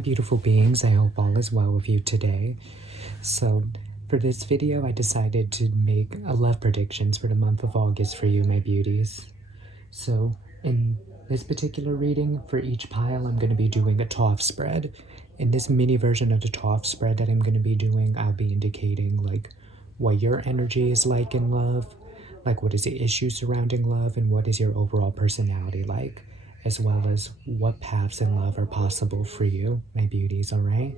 beautiful beings, I hope all is well with you today. So for this video, I decided to make a love predictions for the month of August for you, my beauties. So in this particular reading, for each pile, I'm going to be doing a top spread. In this mini version of the top spread that I'm going to be doing, I'll be indicating like what your energy is like in love, like what is the issue surrounding love, and what is your overall personality like, as well as what paths in love are possible for you, my beauties, alright?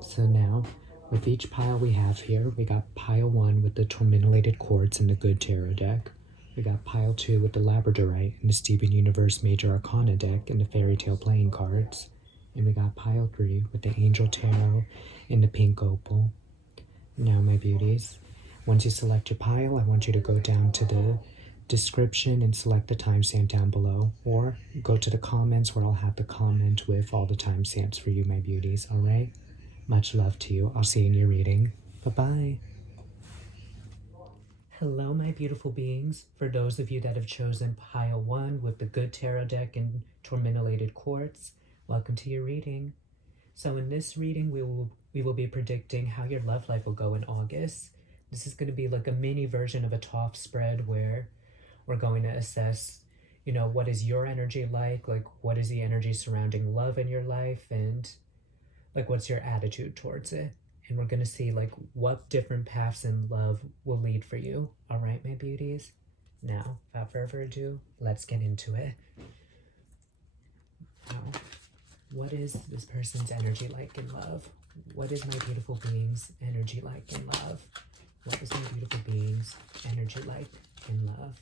So now, with each pile we have here, we got pile 1 with the Tourminilated Quartz and the Good Tarot deck. We got pile 2 with the Labrodorite and the Steven Universe Major Arcana deck and the Fairy Tale playing cards. And we got pile 3 with the Angel Tarot and the Pink Opal. Now, my beauties, once you select your pile, I want you to go down to the description and select the timestamp down below, or go to the comments where I'll have the comment with all the timestamps for you, my beauties, alright? Much love to you. I'll see you in your reading. Bye-bye. Hello, my beautiful beings. For those of you that have chosen pile 1 with the Good Tarot deck and Tourminilated Quartz, welcome to your reading. So in this reading, we will be predicting how your love life will go in August. This is going to be like a mini version of a top spread where we're going to assess, you know, what is your energy like what is the energy surrounding love in your life, and like what's your attitude towards it. And we're going to see like what different paths in love will lead for you. All right, my beauties? Now, without further ado, let's get into it. Now, what is this person's energy like in love? What is my beautiful being's energy like in love? What is my beautiful being's energy like in love?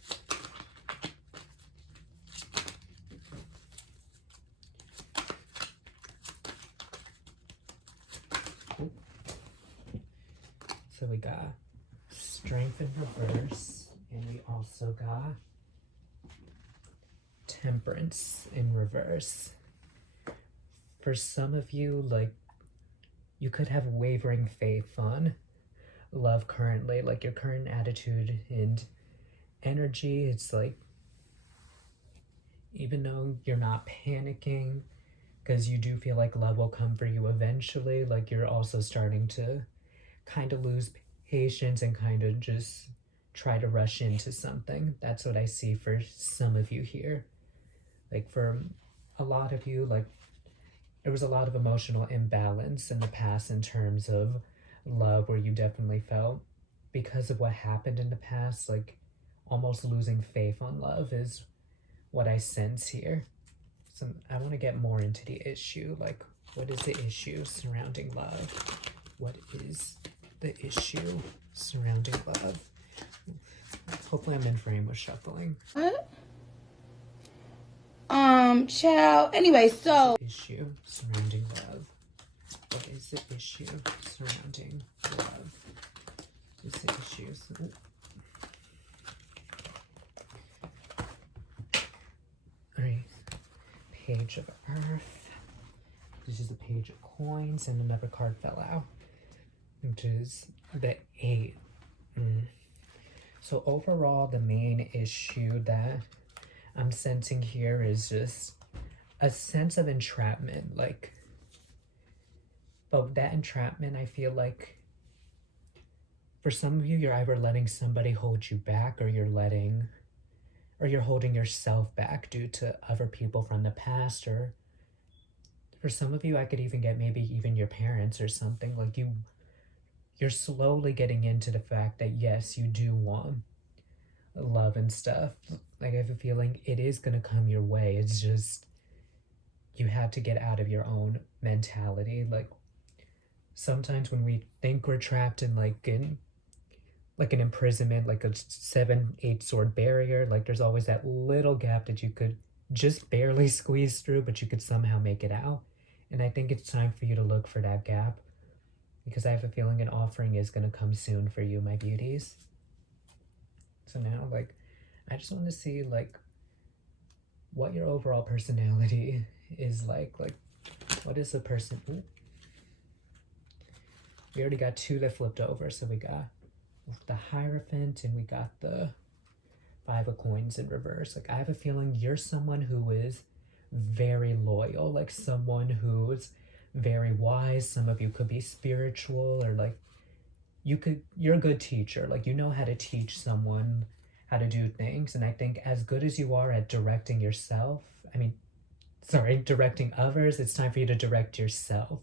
So we got Strength in reverse, and we also got Temperance in reverse. For some of you, like, you could have wavering faith on love currently, like your current attitude and energy. It's like, even though you're not panicking, because you do feel like love will come for you eventually, like you're also starting to kind of lose patience and kind of just try to rush into something. That's what I see for some of you here. Like for a lot of you, like there was a lot of emotional imbalance in the past in terms of love, where you definitely felt, because of what happened in the past, like almost losing faith on love is what I sense here. So I want to get more into the issue, like what is the issue surrounding love? What is the issue surrounding love? Hopefully I'm in frame with shuffling. What? Child. Anyway, so Issue surrounding love. What is the issue surrounding love? Is the issues? Alright. Page of Earth. This is the Page of Coins, and another card fell out, which is the 8. So overall, the main issue that I'm sensing here is just a sense of entrapment. Like, but that entrapment, I feel like for some of you, you're either letting somebody hold you back, or you're holding yourself back due to other people from the past. Or for some of you, I could even get maybe even your parents or something. Like you're slowly getting into the fact that yes, you do want love and stuff. Like I have a feeling it is going to come your way. It's just you have to get out of your own mentality. Like sometimes when we think we're trapped in like an imprisonment, like a 7-8 sword barrier, like there's always that little gap that you could just barely squeeze through, but you could somehow make it out. And I think it's time for you to look for that gap, because I have a feeling an offering is going to come soon for you, my beauties. So now, like, I just want to see, like, what your overall personality is like. Like, what is the person? Ooh. We already got 2 that flipped over, so we got the Hierophant and we got the 5 of Coins in reverse. Like, I have a feeling you're someone who is very loyal, like someone who's very wise. Some of you could be spiritual, or like you're a good teacher. Like, you know how to teach someone how to do things. And I think as good as you are at directing yourself, directing others, it's time for you to direct yourself.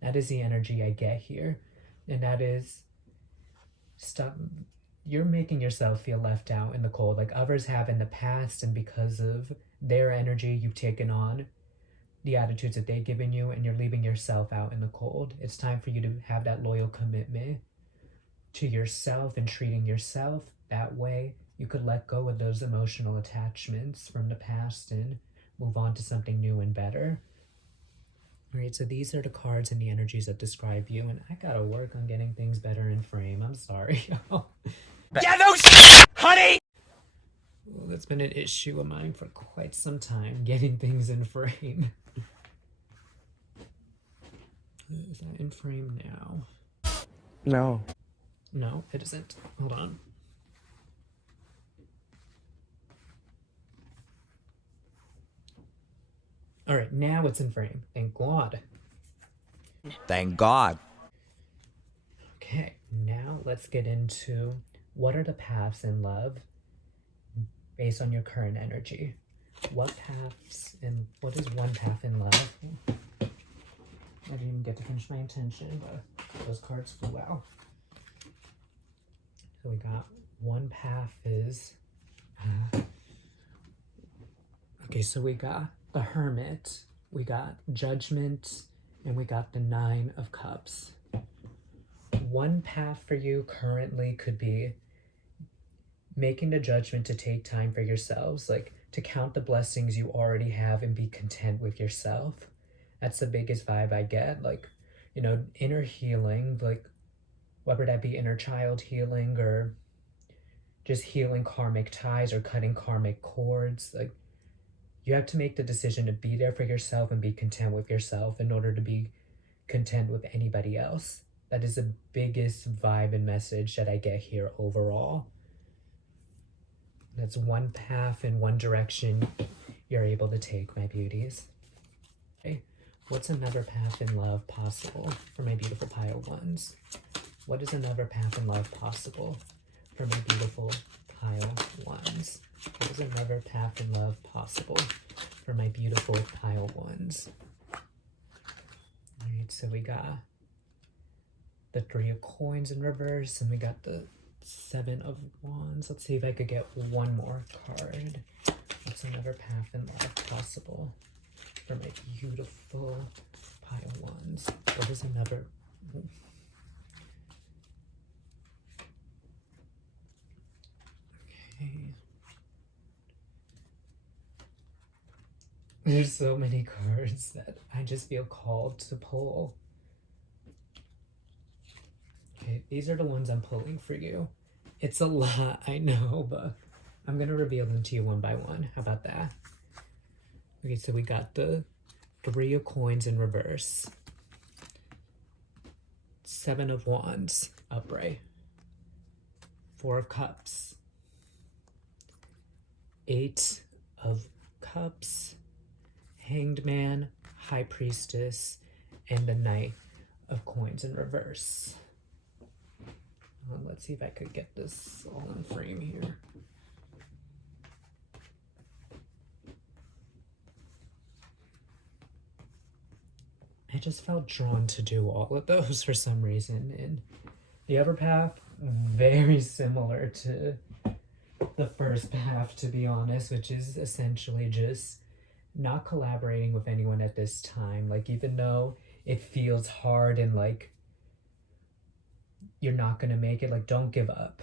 That is the energy I get here. And that is, stop. You're making yourself feel left out in the cold, like others have in the past, and because of their energy, you've taken on the attitudes that they've given you, and you're leaving yourself out in the cold. It's time for you to have that loyal commitment to yourself and treating yourself that way. You could let go of those emotional attachments from the past and move on to something new and better. All right, so these are the cards and the energies that describe you, and I gotta work on getting things better in frame. I'm sorry. Yeah, no shit, honey! Well, that's been an issue of mine for quite some time, getting things in frame. Is that in frame now? No. No, it isn't. Hold on. All right, now it's in frame. Thank God. Thank God. Okay, now let's get into what are the paths in love based on your current energy. What is one path in love? I didn't even get to finish my intention, but those cards flew out. So we got one path is... okay, so we got the Hermit, we got Judgment, and we got the Nine of Cups. One path for you currently could be making the judgment to take time for yourselves, like to count the blessings you already have and be content with yourself. That's the biggest vibe I get. Like, you know, inner healing, like whether that be inner child healing or just healing karmic ties or cutting karmic cords. Like, you have to make the decision to be there for yourself and be content with yourself in order to be content with anybody else. That is the biggest vibe and message that I get here overall. That's one path in one direction you're able to take, my beauties. Okay, what's another path in love possible for my beautiful pile ones? What is another path in love possible for my beautiful pile ones? What is another path in love possible for my beautiful pile ones? Alright, so we got the Three of Coins in reverse, and we got the Seven of Wands. Let's see if I could get one more card. What's another path in love possible for my beautiful pile ones? What is another... okay. There's so many cards that I just feel called to pull. Okay, these are the ones I'm pulling for you. It's a lot, I know, but I'm going to reveal them to you one by one. How about that? Okay, so we got the Three of Coins in reverse. Seven of Wands, upright. Four of Cups. Eight of Cups. Hanged Man, High Priestess, and the Knight of Coins in reverse. Let's see if I could get this all in frame here. I just felt drawn to do all of those for some reason. And the other path, very similar to the first path, to be honest, which is essentially just not collaborating with anyone at this time. Like, even though it feels hard and like you're not going to make it, like, don't give up.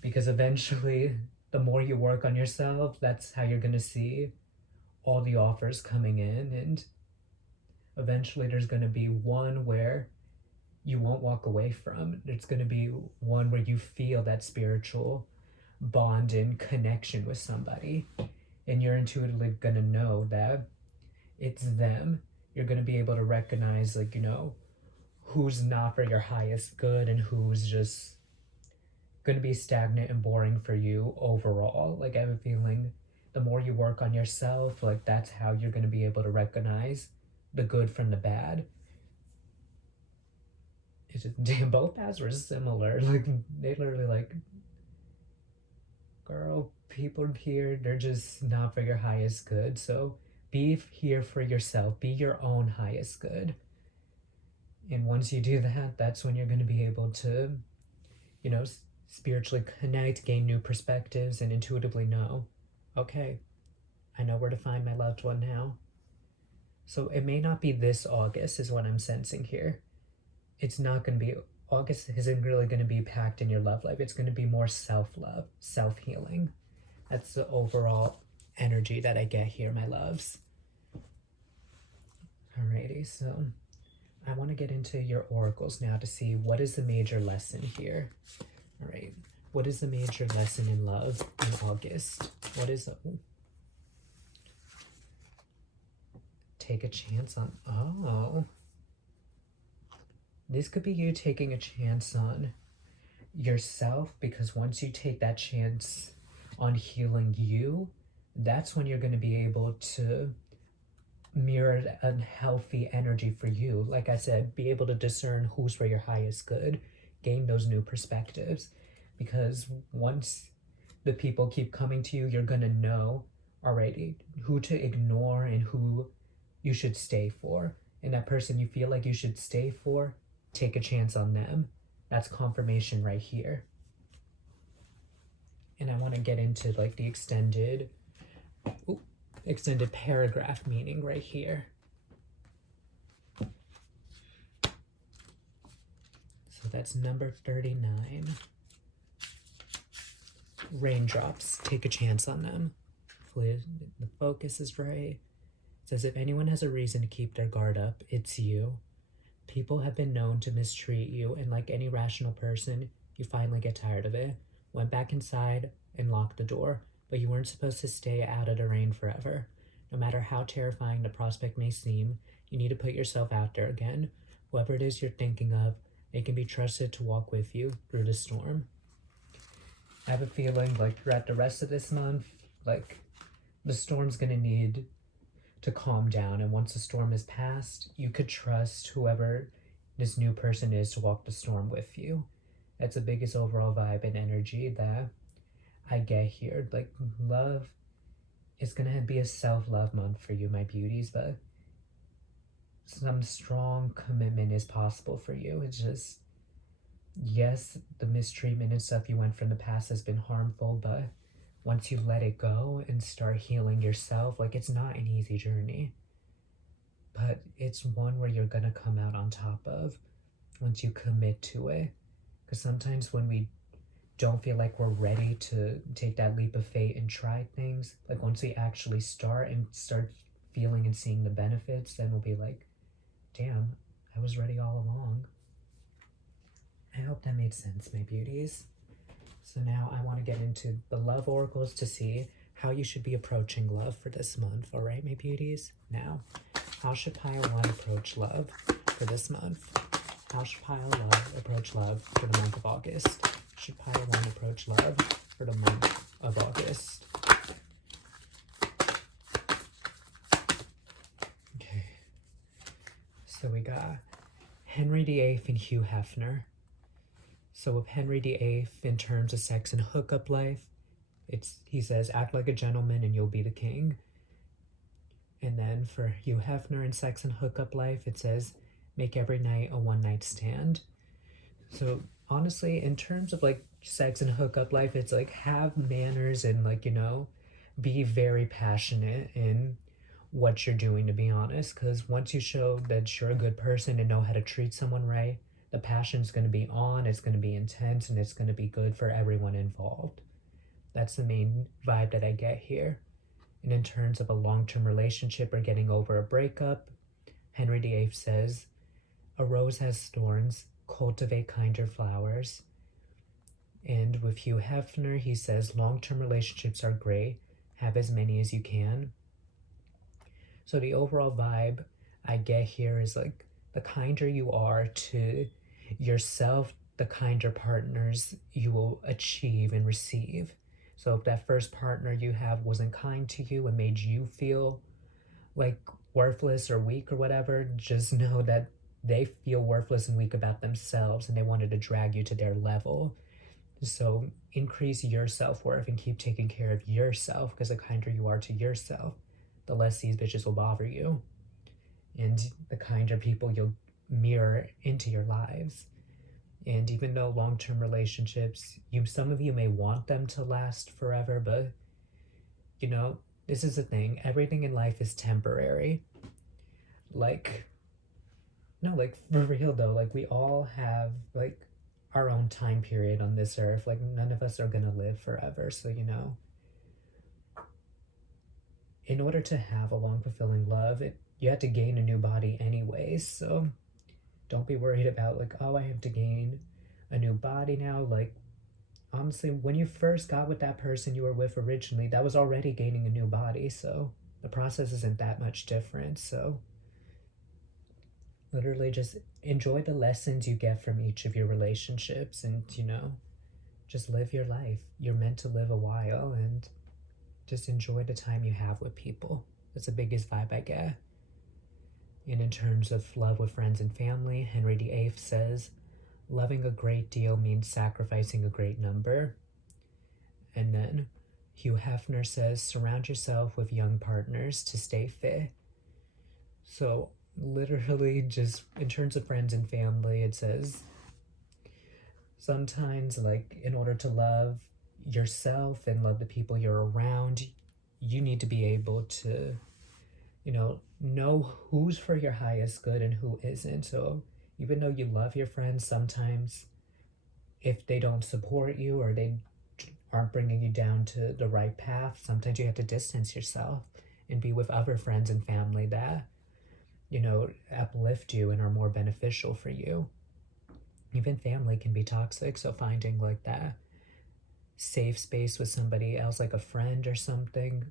Because eventually, the more you work on yourself, that's how you're going to see all the offers coming in. And eventually, there's going to be one where you won't walk away from. There's going to be one where you feel that spiritual bond and connection with somebody. And you're intuitively going to know that it's them. You're going to be able to recognize, like, you know, who's not for your highest good and who's just going to be stagnant and boring for you overall. Like, I have a feeling the more you work on yourself, like, that's how you're going to be able to recognize the good from the bad. It's just, damn, both paths were similar. Like, they literally, like, girl, people here, they're just not for your highest good. So be here for yourself. Be your own highest good. And once you do that, that's when you're going to be able to, you know, spiritually connect, gain new perspectives, and intuitively know, okay, I know where to find my loved one now. So it may not be this August is what I'm sensing here. It's not going to be, August isn't really going to be packed in your love life. It's going to be more self-love, self-healing. That's the overall energy that I get here, my loves. Alrighty, so I want to get into your oracles now to see what is the major lesson here. All right, what is the major lesson in love in August? What is the... Take a chance on... Oh. This could be you taking a chance on yourself, because once you take that chance on healing you, that's when you're going to be able to mirror a healthy energy for you. Like I said, be able to discern who's for your highest good, gain those new perspectives, because once the people keep coming to you, you're going to know already who to ignore and who you should stay for. And that person you feel like you should stay for, take a chance on them. That's confirmation right here. And I want to get into like the extended paragraph meaning right here. So that's number 39. Raindrops, take a chance on them. Hopefully the focus is right. It says, if anyone has a reason to keep their guard up, it's you. People have been known to mistreat you, and like any rational person, you finally get tired of it. Went back inside and locked the door, but you weren't supposed to stay out of the rain forever. No matter how terrifying the prospect may seem, you need to put yourself out there again. Whoever it is you're thinking of, they can be trusted to walk with you through the storm. I have a feeling like throughout the rest of this month, like the storm's gonna need to calm down, and once the storm is past, you could trust whoever this new person is to walk the storm with you. That's the biggest overall vibe and energy that I get here. Like, love is gonna be a self-love month for you, my beauties, but some strong commitment is possible for you. It's just, yes, the mistreatment and stuff you went from the past has been harmful, but once you let it go and start healing yourself, like, it's not an easy journey, but it's one where you're gonna come out on top of once you commit to it. Because sometimes when we don't feel like we're ready to take that leap of faith and try things, like once we actually start feeling and seeing the benefits, then we'll be like, damn, I was ready all along. I hope that made sense, my beauties. So now I want to get into the love oracles to see how you should be approaching love for this month. All right, my beauties? Now, how should Pile 1 approach love for this month? How should Pile 1 approach love for the month of August? Should Pile 1 approach love for the month of August? Okay. So we got Henry VIII and Hugh Hefner. So with Henry VIII, in terms of sex and hookup life, he says, act like a gentleman and you'll be the king. And then for Hugh Hefner in sex and hookup life, it says, make every night a one-night stand. So honestly, in terms of like sex and hookup life, it's like have manners and like, you know, be very passionate in what you're doing, to be honest. Because once you show that you're a good person and know how to treat someone right, the passion's going to be on, it's going to be intense, and it's going to be good for everyone involved. That's the main vibe that I get here. And in terms of a long-term relationship or getting over a breakup, Henry VIII says, a rose has thorns, cultivate kinder flowers. And with Hugh Hefner, he says, long-term relationships are great, have as many as you can. So the overall vibe I get here is like, the kinder you are to yourself, the kinder partners you will achieve and receive. So if that first partner you have wasn't kind to you and made you feel like worthless or weak or whatever, just know that they feel worthless and weak about themselves and they wanted to drag you to their level. So increase your self-worth and keep taking care of yourself, because the kinder you are to yourself, the less these bitches will bother you. And the kinder people you'll mirror into your lives. And even though long-term relationships, some of you may want them to last forever, but you know, this is the thing. Everything in life is temporary. Like, no, like for real though, like we all have like our own time period on this earth. Like none of us are gonna live forever. So, you know, in order to have a long, fulfilling love, you have to gain a new body anyways. So don't be worried about like, oh, I have to gain a new body now. Like, honestly, when you first got with that person you were with originally, that was already gaining a new body. So the process isn't that much different. So literally just enjoy the lessons you get from each of your relationships and, you know, just live your life. You're meant to live a while and just enjoy the time you have with people. That's the biggest vibe I get. And in terms of love with friends and family, Henry VIII says, loving a great deal means sacrificing a great number. And then Hugh Hefner says, surround yourself with young partners to stay fit. So literally just in terms of friends and family, it says sometimes like in order to love yourself and love the people you're around, you need to be able to, you know who's for your highest good and who isn't. So even though you love your friends, sometimes if they don't support you or they aren't bringing you down to the right path, sometimes you have to distance yourself and be with other friends and family that, you know, uplift you and are more beneficial for you. Even family can be toxic, so finding like that safe space with somebody else, like a friend or something,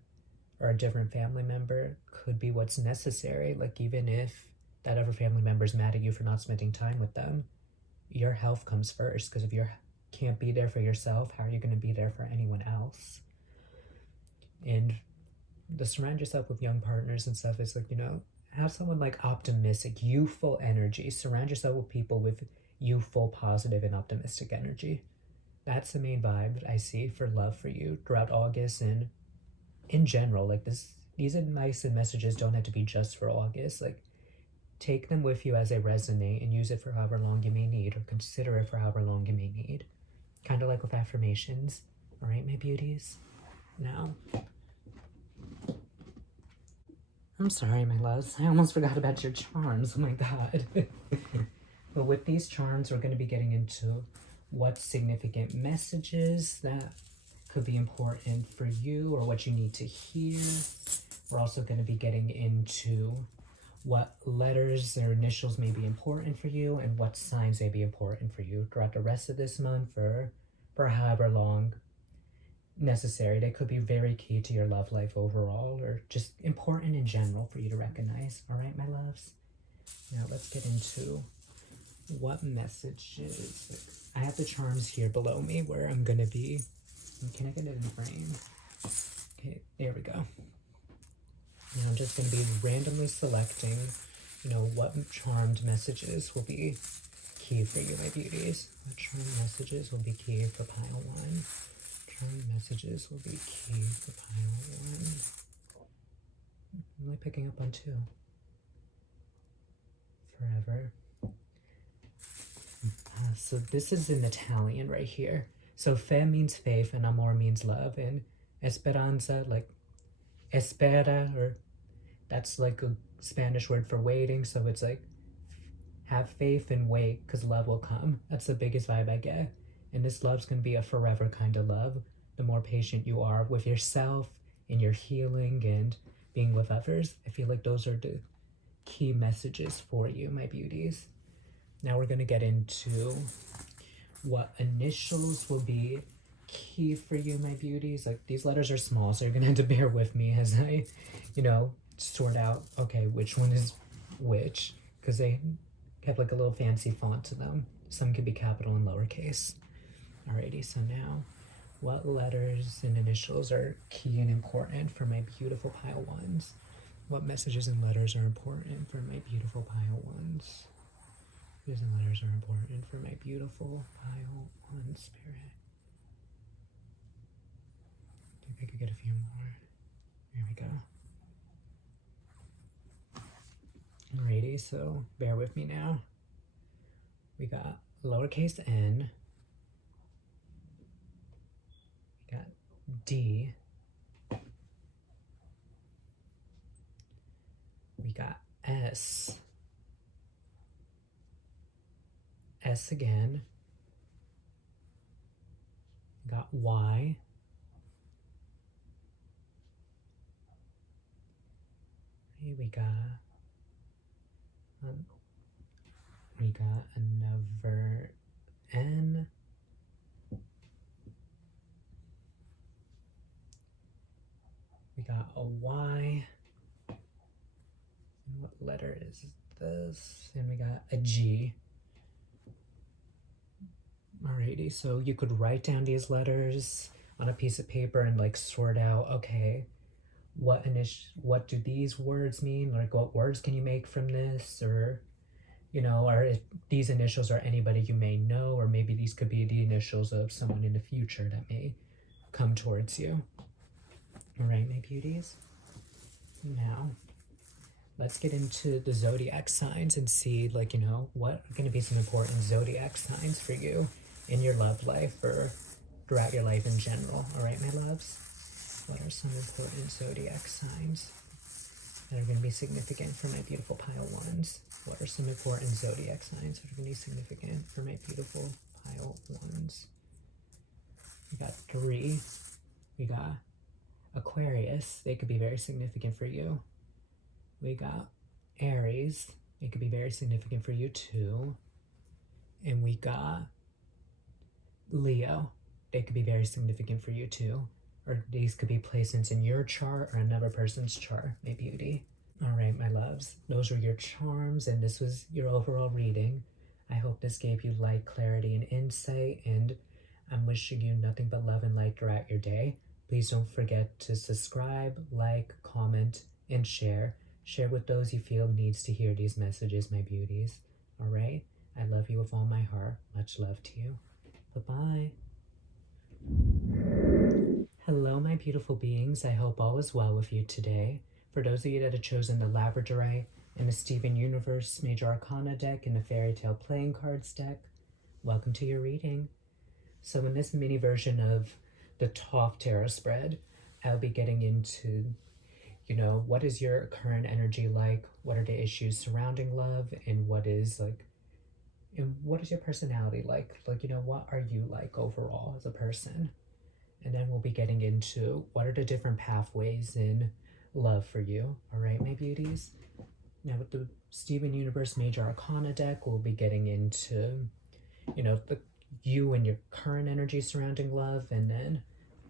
or a different family member, could be what's necessary. Like even if that other family member is mad at you for not spending time with them, your health comes first, because if you can't be there for yourself, how are you going to be there for anyone else? And to surround yourself with young partners and stuff is like, you know, have someone like optimistic, youthful energy. Surround yourself with people with youthful, positive, and optimistic energy. That's the main vibe I see for love for you throughout August and in general. Like these advice and messages don't have to be just for August. Like take them with you as they resonate and use it for however long you may need, or consider it for however long you may need. Kind of like with affirmations. All right, my beauties? Now, I'm sorry, my loves. I almost forgot about your charms. Oh my god. But with these charms, we're going to be getting into what significant messages that could be important for you or what you need to hear. We're also going to be getting into what letters or initials may be important for you and what signs may be important for you throughout the rest of this month for however long necessary. They could be very key to your love life overall, or just important in general for you to recognize. All right, my loves? Now let's get into what messages. I have the charms here below me where I'm going to be. Can I get it in frame? Okay, there we go. Now I'm just going to be randomly selecting, you know, what charmed messages will be key for you, my beauties. What charmed messages will be key for pile 1? Charmed messages will be key for pile 1. I'm only picking up on 2. Forever. So this is in Italian right here. So fe means faith and amor means love, and esperanza, like espera, or that's like a Spanish word for waiting. So it's like have faith and wait, because love will come. That's the biggest vibe I get. And this love's going to be a forever kind of love. The more patient you are with yourself in your healing and being with others, I feel like those are the key messages for you, my beauties. Now we're going to get into what initials will be key for you, my beauties. Like these letters are small, so you're going to have to bear with me as I, you know, sort out, okay, which one is which, because they have like a little fancy font to them. Some could be capital and lowercase. Alrighty, so now what letters and initials are key and important for my beautiful pile 1s? What messages and letters are important for my beautiful pile ones? Messages and letters are important for my beautiful pile one spirit. I think I could get a few more. Here we go. Alrighty, so bear with me now. We got lowercase n. We got D. We got S. S again. We got Y. Here we got another N. We got a Y. And what letter is this? And we got a G. Alrighty, so you could write down these letters on a piece of paper and like sort out, okay, what do these words mean? Like, what words can you make from this? Or, you know, or if these initials are anybody you may know, or maybe these could be the initials of someone in the future that may come towards you. All right, my beauties. Now, let's get into the zodiac signs and see, like, you know, what are going to be some important zodiac signs for you in your love life or throughout your life in general. All right, my loves? What are some important zodiac signs that are going to be significant for my beautiful pile ones? What are some important zodiac signs that are going to be significant for my beautiful pile ones? We got 3. We got Aquarius. They could be very significant for you. We got Aries. It could be very significant for you too. And we got Leo. They could be very significant for you too. Or these could be placements in your chart or another person's chart, my beauty. All right, my loves. Those were your charms, and this was your overall reading. I hope this gave you light, clarity, and insight, and I'm wishing you nothing but love and light throughout your day. Please don't forget to subscribe, like, comment, and share. Share with those you feel needs to hear these messages, my beauties. All right? I love you with all my heart. Much love to you. Bye-bye. Hello, my beautiful beings. I hope all is well with you today. For those of you that have chosen the Labrodorite and the Steven Universe Major Arcana deck and the Fairy Tale Playing Cards deck, welcome to your reading. So in this mini version of the Toff Tarot spread, I'll be getting into, you know, what is your current energy like? What are the issues surrounding love? And what is your personality like? Like, you know, what are you like overall as a person? And then we'll be getting into what are the different pathways in love for you. All right, my beauties? Now with the Steven Universe Major Arcana deck, we'll be getting into, you know, you and your current energy surrounding love. And then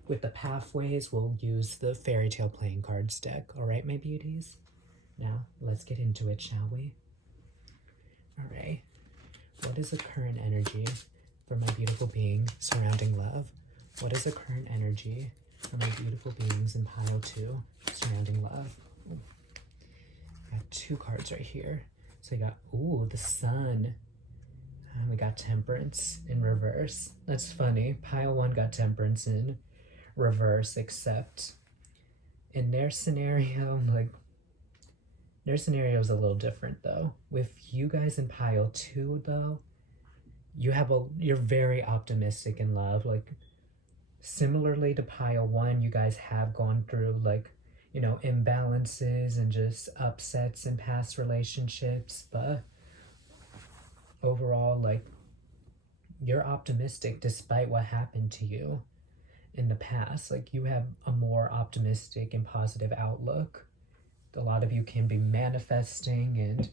with the pathways, we'll use the Fairy Tale Playing Cards deck. All right, my beauties? Now, let's get into it, shall we? All right. What is the current energy for my beautiful being surrounding love? What is the current energy for my beautiful beings in pile 2 surrounding love? Ooh. I got 2 cards right here. So we got, the Sun. And we got Temperance in reverse. That's funny. Pile 1 got Temperance in reverse, except in their scenario, their scenario is a little different though. With you guys in pile 2 though, you're very optimistic in love. Like, similarly to pile 1, you guys have gone through, like, you know, imbalances and just upsets in past relationships, but overall, like, you're optimistic despite what happened to you in the past. Like, you have a more optimistic and positive outlook. A lot of you can be manifesting, and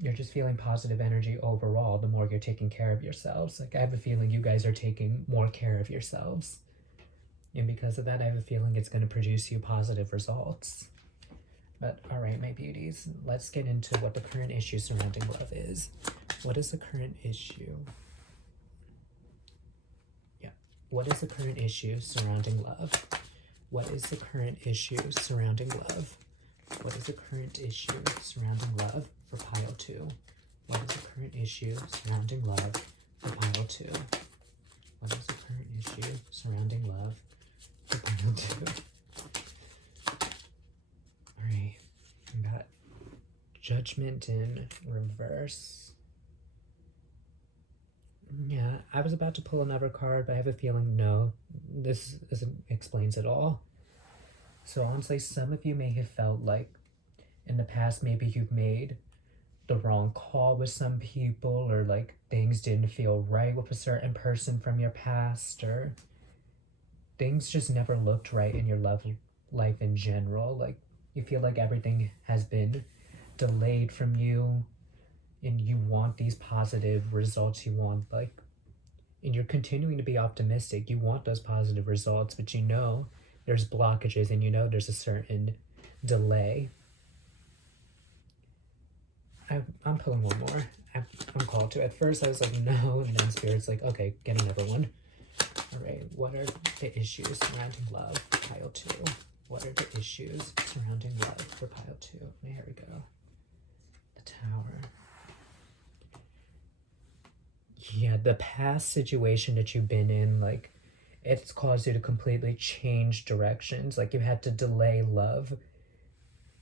you're just feeling positive energy overall the more you're taking care of yourselves. Like, I have a feeling you guys are taking more care of yourselves. And because of that, I have a feeling it's going to produce you positive results. But all right, my beauties, let's get into what the current issue surrounding love is. What is the current issue? Yeah. What is the current issue surrounding love? What is the current issue surrounding love What is the current issue surrounding love for pile 2? What is the current issue surrounding love for pile 2? What is the current issue surrounding love for pile 2? Alright, I got Judgment in reverse. Yeah, I was about to pull another card, but I have a feeling no, this explains it all. So honestly, some of you may have felt like in the past maybe you've made the wrong call with some people, or like things didn't feel right with a certain person from your past, or things just never looked right in your love life in general. Like you feel like everything has been delayed from you, and you want these positive results, you want like, and you're continuing to be optimistic, you want those positive results, but you know there's blockages, and you know there's a certain delay. I'm pulling one more. I'm called to. At first I was like no, and then Spirit's like, okay, get another one. All right, what are the issues surrounding love for pile 2? What are the issues surrounding love for pile 2? There we go. The Tower. Yeah, the past situation that you've been in, like, it's caused you to completely change directions. Like, you had to delay love,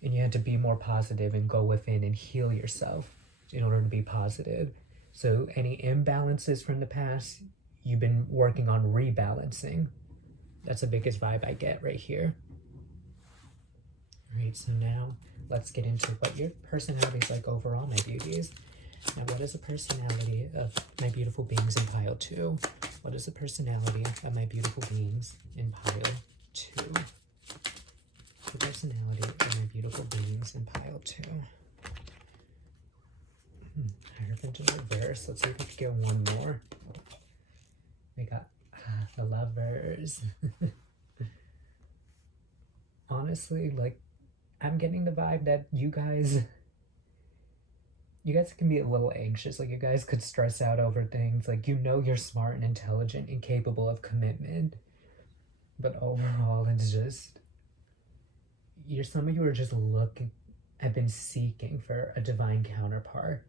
and you had to be more positive and go within and heal yourself in order to be positive. So any imbalances from the past, you've been working on rebalancing. That's the biggest vibe I get right here. All right, so now let's get into what your personality is like overall, my beauties. Now, what is the personality of my beautiful beings in pile 2? What is the personality of my beautiful beings in pile 2? The personality of my beautiful beings in pile 2. Hierophant in reverse. Let's see if we can get one more. We got the Lovers. Honestly, like, I'm getting the vibe that you guys can be a little anxious. Like, you guys could stress out over things. Like, you know you're smart and intelligent and capable of commitment. But overall, it's just, some of you are just have been seeking for a divine counterpart.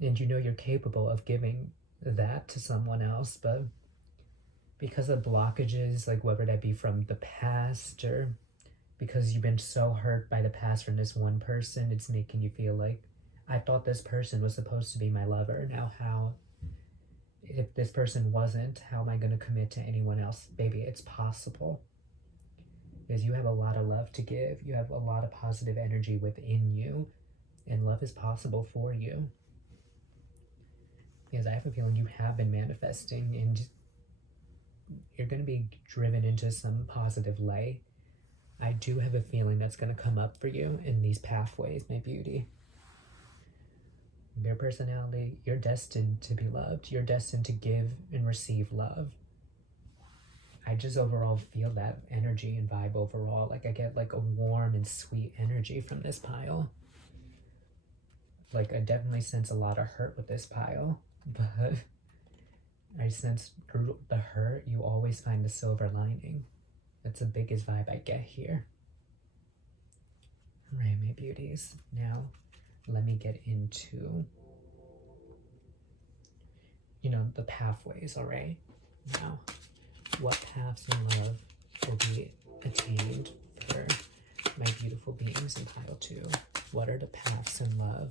And you know you're capable of giving that to someone else, but because of blockages, like whether that be from the past or because you've been so hurt by the past from this one person, it's making you feel like, I thought this person was supposed to be my lover. Now how, if this person wasn't, how am I going to commit to anyone else? Baby, it's possible. Because you have a lot of love to give. You have a lot of positive energy within you. And love is possible for you. Because I have a feeling you have been manifesting, and you're going to be driven into some positive light. I do have a feeling that's going to come up for you in these pathways, my beauty. Your personality, you're destined to be loved. You're destined to give and receive love. I just overall feel that energy and vibe overall. Like, I get like a warm and sweet energy from this pile. Like, I definitely sense a lot of hurt with this pile, but I sense through the hurt, you always find the silver lining. That's the biggest vibe I get here. All right, my beauties. Now, let me get into, the pathways, all right? Now, what paths in love will be attained for my beautiful beings in pile 2? What are the paths in love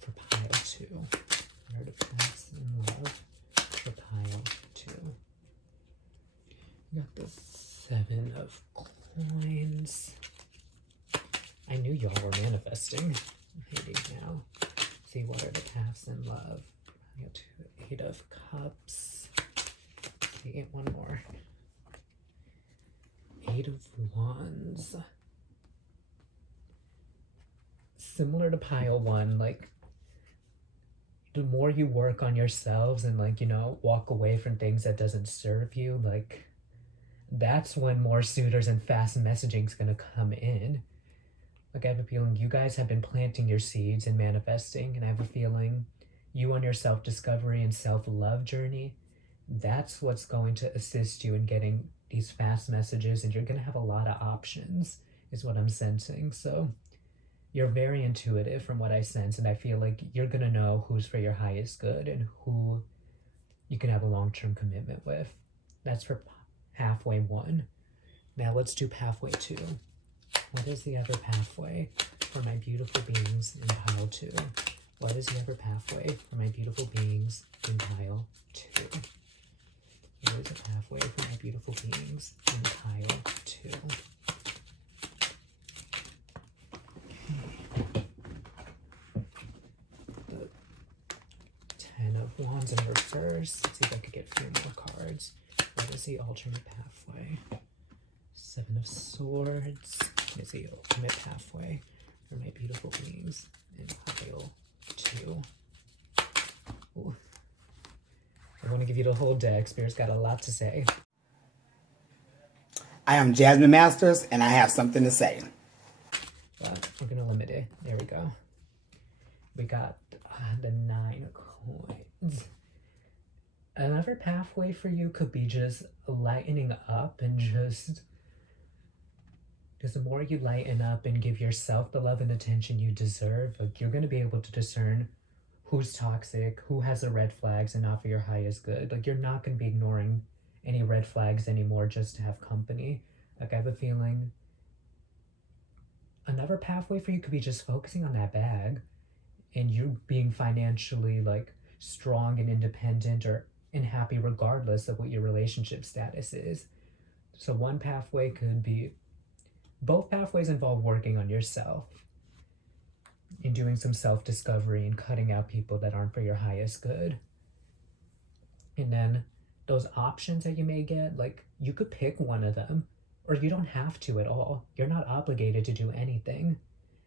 for pile 2? What are the paths in love for pile 2? We got the 7 of Coins. I knew y'all were manifesting. Maybe now. See, what are the paths in love? I got 8 of Cups. Okay, get one more. 8 of Wands. Similar to pile 1, like, the more you work on yourselves and, like, walk away from things that doesn't serve you, like, that's when more suitors and fast messaging is going to come in. Like, I have a feeling you guys have been planting your seeds and manifesting, and I have a feeling you on your self-discovery and self-love journey, that's what's going to assist you in getting these fast messages, and you're going to have a lot of options. is what I'm sensing. So you're very intuitive from what I sense, and I feel like you're gonna know who's for your highest good and who you can have a long-term commitment with. That's for halfway 1. Now let's do pathway 2. What is the other pathway for my beautiful beings in pile 2? What is the other pathway for my beautiful beings in pile 2? What is the pathway for my beautiful beings in pile 2? The 10 of Wands in reverse. Let's see if I could get a few more cards. What is the alternate pathway? 7 of Swords. What is the ultimate pathway for my beautiful beings in pile 2? Ooh. I want to give you the whole deck. Spirit's got a lot to say. I am Jasmine Masters, and I have something to say. But we're going to limit it. There we go. We got the 9 of Coins. Another pathway for you could be just lightening up and just... Because the more you lighten up and give yourself the love and attention you deserve, like, you're going to be able to discern who's toxic, who has the red flags, and not for your highest good. Like, you're not going to be ignoring any red flags anymore just to have company. Like, I have a feeling another pathway for you could be just focusing on that bag and you being financially, like, strong and independent and happy regardless of what your relationship status is. So one pathway could be... Both pathways involve working on yourself and doing some self-discovery and cutting out people that aren't for your highest good. And then those options that you may get, like, you could pick one of them, or you don't have to at all. You're not obligated to do anything,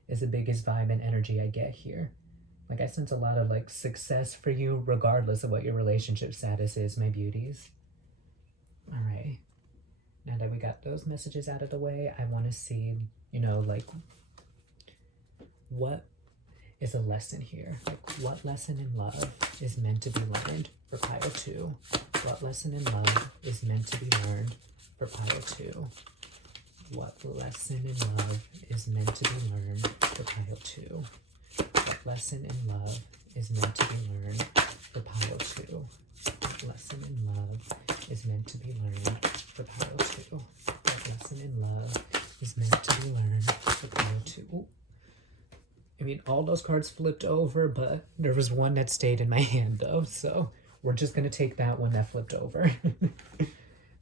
is the biggest vibe and energy I get here. Like, I sense a lot of, like, success for you regardless of what your relationship status is, my beauties. All right. Now that we got those messages out of the way, I want to see, you know, like, what is a lesson here? Like, what lesson in love is meant to be learned for pile 2? What lesson in love is meant to be learned for pile 2? What lesson in love is meant to be learned for pile 2? What lesson in love is meant to be learned for pile 2? What lesson in love is meant to be learned for pile 2? What lesson in love is meant to be learned for pile 2? Ooh. I mean, all those cards flipped over, but there was one that stayed in my hand, though, so we're just going to take that one that flipped over.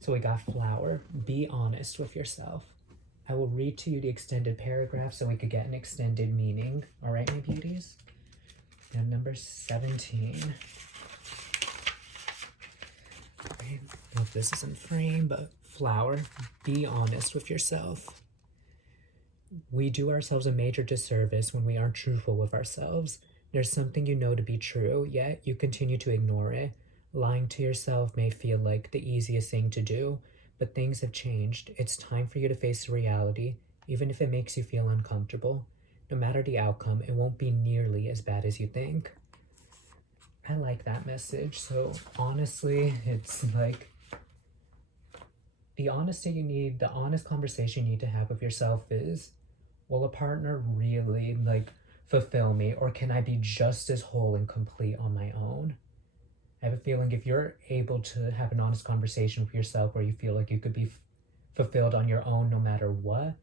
So we got Flower. Be honest with yourself. I will read to you the extended paragraph so we could get an extended meaning. All right, my beauties? And number 17. I don't know if this is in frame, but Flower. Be honest with yourself. We do ourselves a major disservice when we aren't truthful with ourselves. There's something you know to be true, yet you continue to ignore it. Lying to yourself may feel like the easiest thing to do, but things have changed. It's time for you to face the reality, even if it makes you feel uncomfortable. No matter the outcome, it won't be nearly as bad as you think. I like that message. So honestly, it's like the honesty you need, the honest conversation you need to have with yourself is, will a partner really, like, fulfill me, or can I be just as whole and complete on my own? I have a feeling if you're able to have an honest conversation with yourself where you feel like you could be fulfilled on your own no matter what,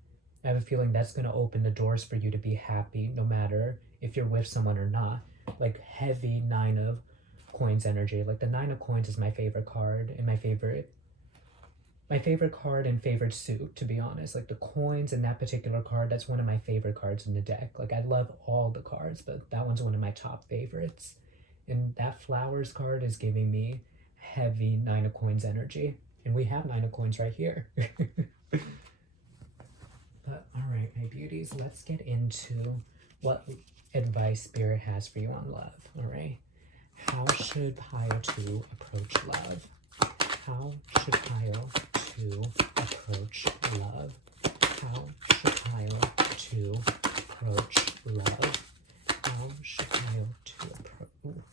I have a feeling that's going to open the doors for you to be happy no matter if you're with someone or not. Like, heavy 9 of Coins energy. Like, the 9 of Coins is my favorite card and my favorite card and favorite suit, to be honest. Like, the coins in that particular card, that's one of my favorite cards in the deck. Like, I love all the cards, but that one's one of my top favorites. And that Flowers card is giving me heavy 9 of Coins energy. And we have 9 of Coins right here. But, all right, my beauties, let's get into what advice Spirit has for you on love, all right? How should pile 2 approach love? How should pile 2 approach love? How should pile 2 approach love? How should pile 2 approach...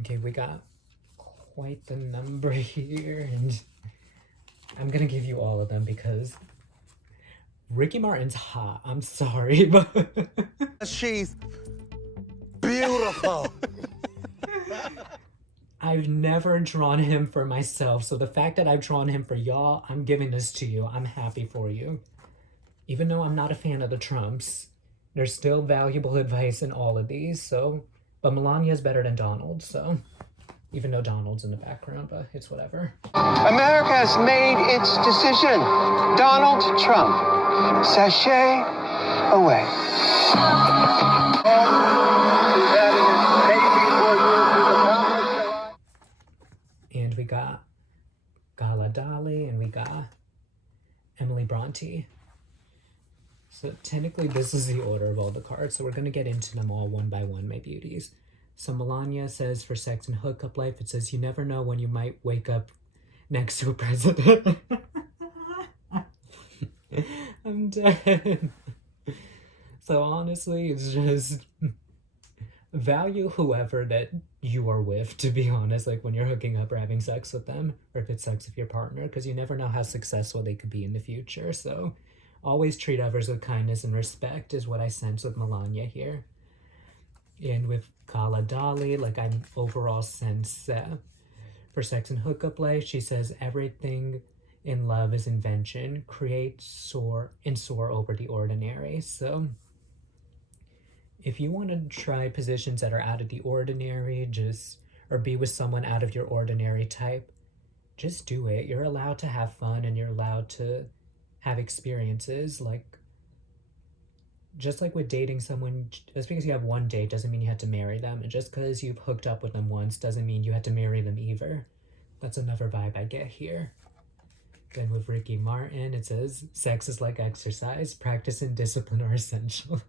Okay, we got quite the number here, and I'm gonna give you all of them because Ricky Martin's hot. I'm sorry, but She's beautiful. I've never drawn him for myself. So the fact that I've drawn him for y'all, I'm giving this to you. I'm happy for you. Even though I'm not a fan of the Trumps, there's still valuable advice in all of these. So, but Melania's better than Donald. So, even though Donald's in the background, but it's whatever. America has made its decision. Donald Trump, sachet away. And we got Gala Dali and we got Emily Bronte. So technically this is the order of all the cards. So we're going to get into them all one by one, my beauties. So Melania says for sex and hookup life, it says you never know when you might wake up next to a president. I'm dead. So honestly, it's just value whoever that you are with, to be honest, like when you're hooking up or having sex with them, or if it sucks with your partner, because you never know how successful they could be in the future. So always treat others with kindness and respect is what I sense with Melania here. And with Kala Dali, like I overall sense for sex and hookup life, she says everything in love is invention, create, soar, and soar over the ordinary. So if you want to try positions that are out of the ordinary, or be with someone out of your ordinary type, just do it. You're allowed to have fun and you're allowed to have experiences. Like, just like with dating someone, just because you have one date doesn't mean you have to marry them. And just because you've hooked up with them once doesn't mean you had to marry them either. That's another vibe I get here. Then with Ricky Martin, it says, sex is like exercise. Practice and discipline are essential.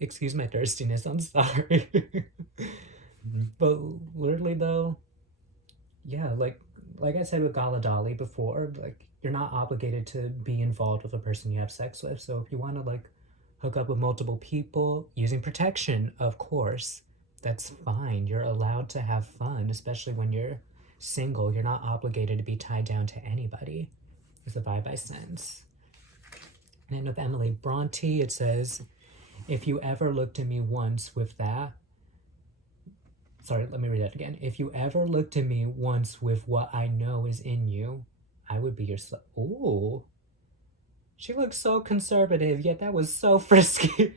Excuse my thirstiness, I'm sorry. But literally though, yeah, like I said with Gala Dali before, like you're not obligated to be involved with a person you have sex with. So if you want to like hook up with multiple people using protection, of course, that's fine. You're allowed to have fun, especially when you're single. You're not obligated to be tied down to anybody. Is the vibe I sense. And then with Emily Bronte, it says, if you ever looked at me once with that, sorry, let me read that again. If you ever looked at me once with what I know is in you, I would be your Ooh. She looks so conservative, yet that was so frisky.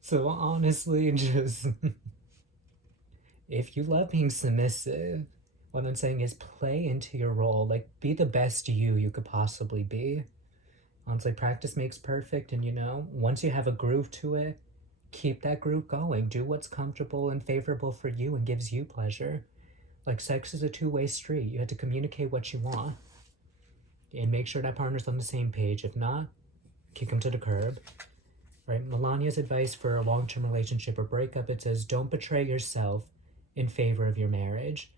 So honestly, just if you love being submissive, what I'm saying is play into your role. Like, be the best you could possibly be. Honestly, practice makes perfect. And, once you have a groove to it, keep that groove going. Do what's comfortable and favorable for you and gives you pleasure. Like, sex is a two-way street. You have to communicate what you want. And make sure that partner's on the same page. If not, kick them to the curb. Right? Melania's advice for a long-term relationship or breakup, it says, don't betray yourself in favor of your marriage.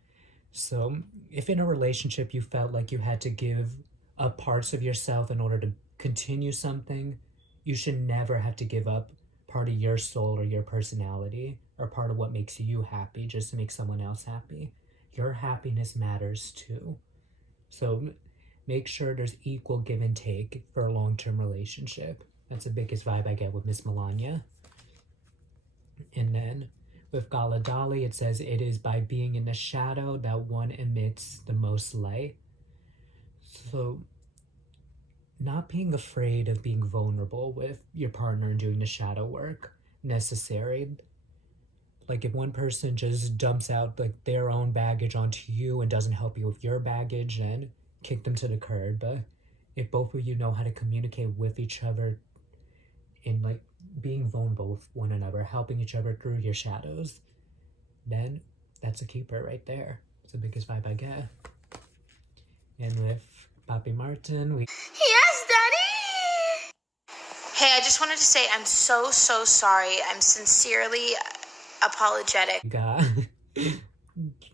So if in a relationship you felt like you had to give up parts of yourself in order to continue something, you should never have to give up part of your soul or your personality or part of what makes you happy just to make someone else happy. Your happiness matters too. So make sure there's equal give and take for a long-term relationship. That's the biggest vibe I get with Miss Melania. And then with Gala Dali, it says, it is by being in the shadow that one emits the most light. So not being afraid of being vulnerable with your partner and doing the shadow work necessary. Like if one person just dumps out like their own baggage onto you and doesn't help you with your baggage, then kick them to the curb. But if both of you know how to communicate with each other in like being vulnerable with one another, helping each other through your shadows, then that's a keeper right there. It's the biggest vibe I get. And with Papi Martin, Yes, Daddy! Hey, I just wanted to say I'm so sorry. I'm sincerely apologetic. we got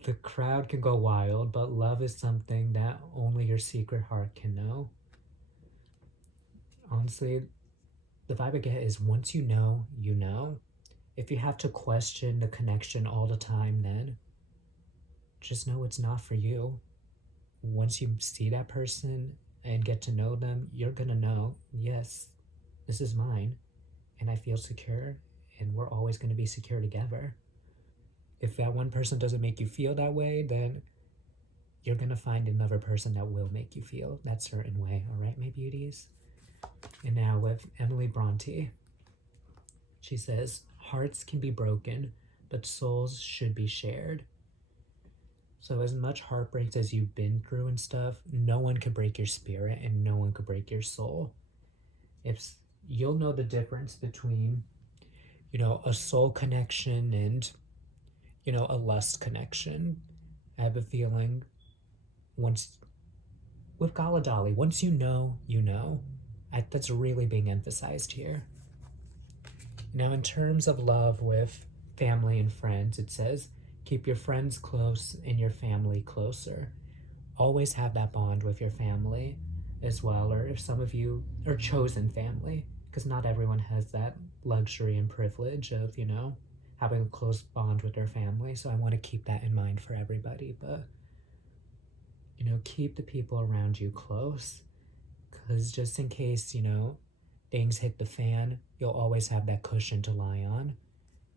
the crowd can go wild, but love is something that only your secret heart can know. Honestly, the vibe I get is once you know, you know. If you have to question the connection all the time, then just know it's not for you. once you see that person and get to know them, you're gonna know, yes, this is mine, and I feel secure, and we're always gonna be secure together. If that one person doesn't make you feel that way, then you're gonna find another person that will make you feel that certain way. All right, my beauties? And now with Emily Bronte, she says, hearts can be broken, but souls should be shared. So as much heartbreaks as you've been through and stuff, no one could break your spirit and no one could break your soul. If you'll know the difference between, you know, a soul connection and, you know, a lust connection. I have a feeling once, with Galadali, once you know, you know. That's really being emphasized here. Now, in terms of love with family and friends, it says, keep your friends close and your family closer. Always have that bond with your family as well, or if some of you are chosen family, because not everyone has that luxury and privilege of, you know, having a close bond with their family. So I want to keep that in mind for everybody. But, you know, keep the people around you close, because just in case, you know, things hit the fan, you'll always have that cushion to lie on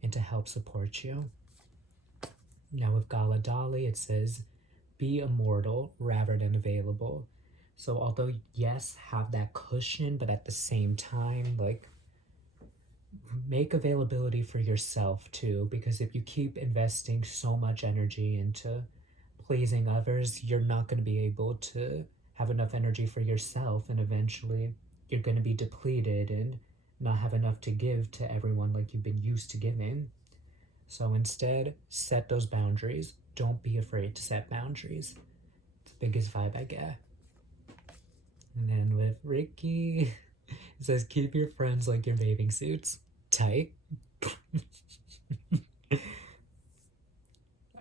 and to help support you. Now with Galadali, it says, be immortal rather than available. So although, yes, have that cushion, but at the same time, like, make availability for yourself too, because if you keep investing so much energy into pleasing others, you're not going to be able to have enough energy for yourself, and eventually you're going to be depleted and not have enough to give to everyone like you've been used to giving. So instead, set those boundaries. Don't be afraid to set boundaries. It's the biggest vibe I get. And then with Ricky, it says, keep your friends like your bathing suits. Tight.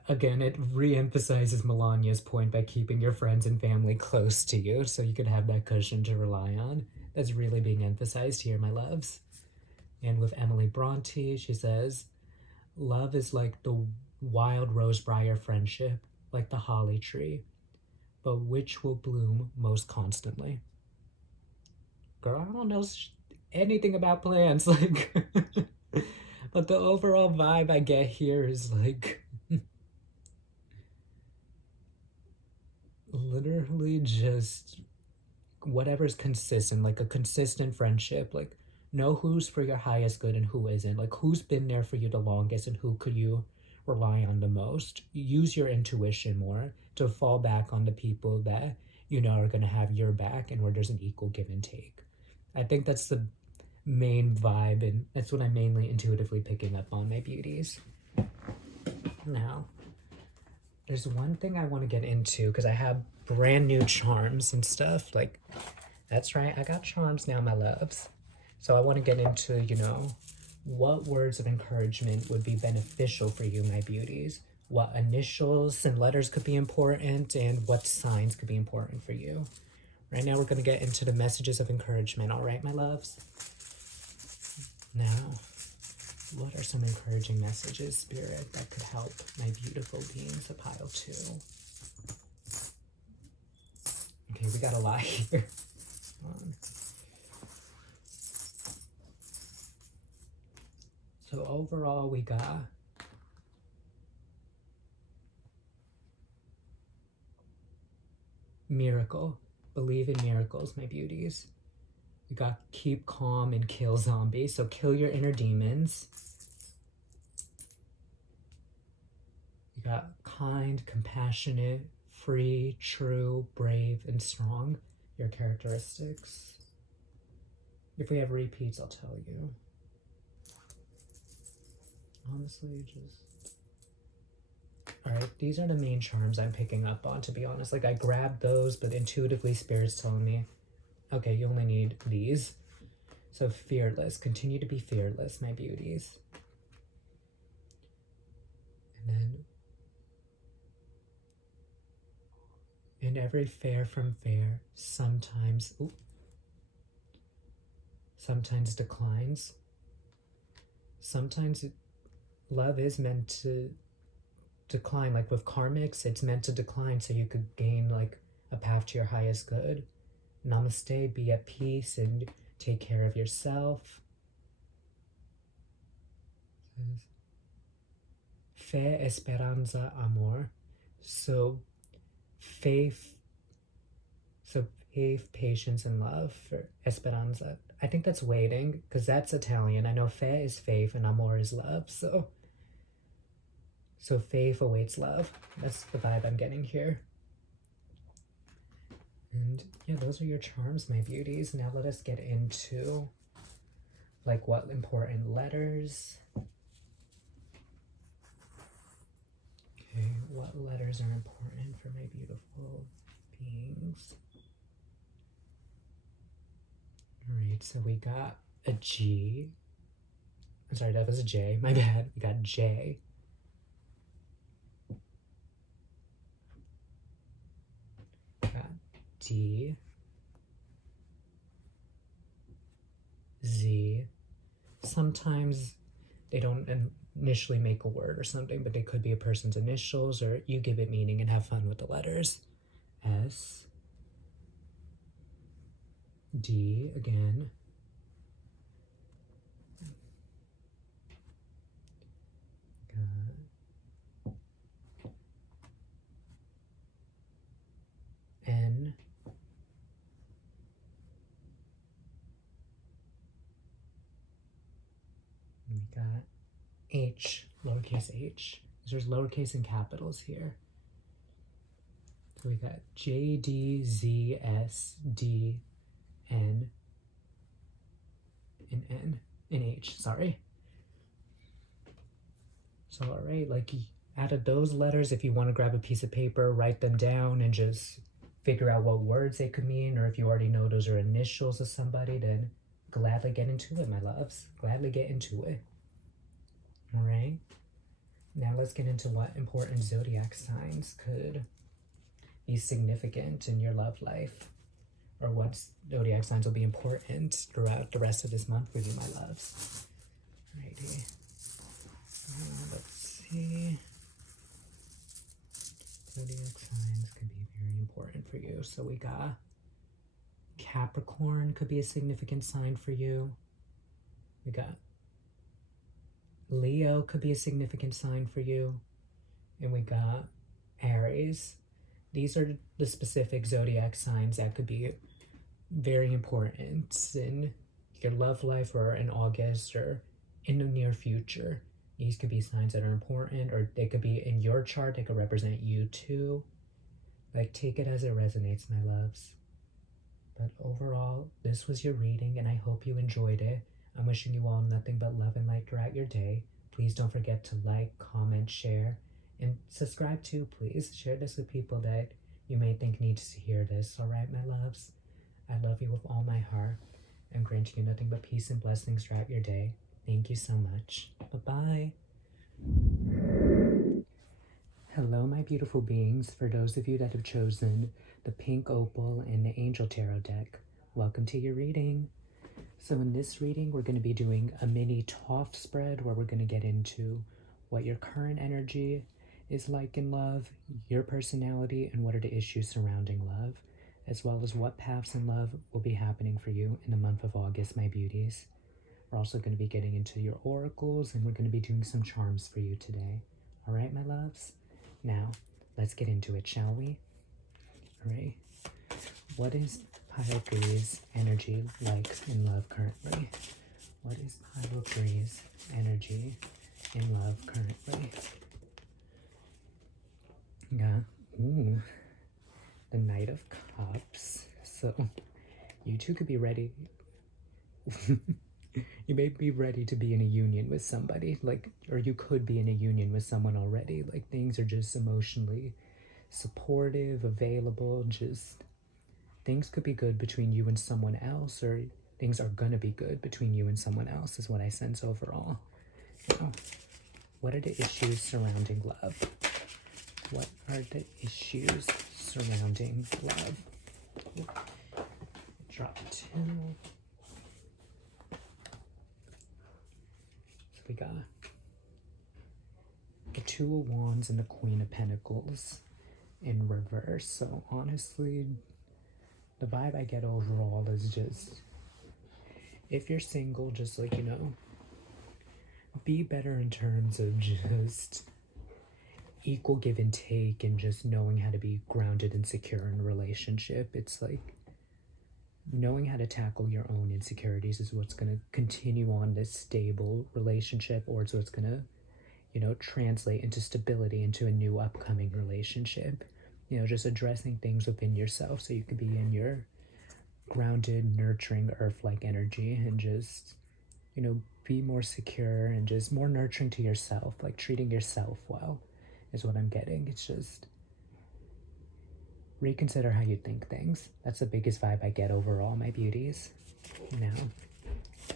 Again, it re-emphasizes Melania's point by keeping your friends and family close to you so you can have that cushion to rely on. That's really being emphasized here, my loves. And with Emily Bronte, she says, love is like the wild rosebriar friendship, like the holly tree, but which will bloom most constantly? Girl, I don't know anything about plants, like, but the overall vibe I get here is like, literally just whatever's consistent, like a consistent friendship, like know who's for your highest good and who isn't, like who's been there for you the longest and who could you rely on the most. Use your intuition more to fall back on the people that you know are going to have your back and where there's an equal give and take. I think that's the main vibe, and that's what I'm mainly intuitively picking up on, my beauties. Now, there's one thing I want to get into because I have brand new charms and stuff. Like, that's right, I got charms now, my loves. So I want to get into, you know, what words of encouragement would be beneficial for you, my beauties. What initials and letters could be important, and what signs could be important for you. Right now, we're going to get into the messages of encouragement. All right, my loves? Now, what are some encouraging messages, Spirit, that could help my beautiful beings of pile 2? Okay, we got a lot here. So overall, we got miracle. Believe in miracles, my beauties. We got keep calm and kill zombies. So kill your inner demons. We got kind, compassionate, free, true, brave, and strong. Your characteristics. If we have repeats, I'll tell you. Honestly, just... Alright, these are the main charms I'm picking up on, to be honest. Like, I grabbed those, but intuitively Spirit's telling me, okay, you only need these. So fearless. Continue to be fearless, my beauties. And then... in every fair from fair, sometimes... Ooh, sometimes declines. Sometimes love is meant to decline. Like with karmics, it's meant to decline so you could gain like a path to your highest good. Namaste, be at peace, and take care of yourself. Fe, esperanza, amor. So faith, patience, and love. For esperanza, I think that's waiting, because that's Italian. I know fe is faith and amor is love. So faith awaits love. That's the vibe I'm getting here. And yeah, those are your charms, my beauties. Now let us get into like what important letters. Okay, what letters are important for my beautiful beings? All right, so we got a G. I'm sorry, that was a J. My bad. We got J. Got D. Z. Sometimes they don't initially make a word or something, but they could be a person's initials, or you give it meaning and have fun with the letters. S. D again. N. We got H, lowercase h. There's lowercase and capitals here. So we got J, D, Z, S, D, N, and H, sorry. So, all right, like out of those letters, if you want to grab a piece of paper, write them down and just figure out what words they could mean, or if you already know those are initials of somebody, then gladly get into it, my loves. Gladly get into it. All right. Now let's get into what important zodiac signs could be significant in your love life, or what zodiac signs will be important throughout the rest of this month for you, my loves. Alrighty. Let's see. Zodiac signs could be very important for you. So we got Capricorn could be a significant sign for you. We got Leo could be a significant sign for you. And we got Aries. These are the specific zodiac signs that could be very important in your love life, or in August, or in the near future. These could be signs that are important, or they could be in your chart. They could represent you too. Like, take it as it resonates, my loves. But overall, this was your reading, and I hope you enjoyed it. I'm wishing you all nothing but love and light throughout your day. Please don't forget to like, comment, share, and subscribe too, please. Share this with people that you may think needs to hear this. All right, my loves? I love you with all my heart. I'm granting you nothing but peace and blessings throughout your day. Thank you so much. Bye-bye. Hello, my beautiful beings. For those of you that have chosen the pink opal and the angel tarot deck, welcome to your reading. So in this reading, we're going to be doing a mini TOF spread where we're going to get into what your current energy is like in love, your personality, and what are the issues surrounding love, as well as what paths in love will be happening for you in the month of August, my beauties. We're also going to be getting into your oracles, and we're going to be doing some charms for you today. All right, my loves? Now, let's get into it, shall we? All right. What is Pile Breeze energy like in love currently? What is Pile Breeze energy in love currently? Yeah. Ooh. The Knight of Cups. So, you two could be ready. You may be ready to be in a union with somebody, like, or you could be in a union with someone already. Like, things are just emotionally supportive, available, just things could be good between you and someone else, or things are gonna be good between you and someone else is what I sense overall. Now, what are the issues surrounding love? What are the issues surrounding love? Drop 2. So we got the Two of Wands and the Queen of Pentacles. in reverse. So honestly, the vibe I get overall is just, if you're single, just like, you know, be better in terms of just equal give and take and just knowing how to be grounded and secure in a relationship. It's like knowing how to tackle your own insecurities is what's going to continue on this stable relationship, or it's what's going to, you know, translate into stability into a new upcoming relationship. You know, just addressing things within yourself so you can be in your grounded, nurturing, earth-like energy and just, you know, be more secure and just more nurturing to yourself, like treating yourself well is what I'm getting. It's just reconsider how you think things. That's the biggest vibe I get overall, my beauties. Now,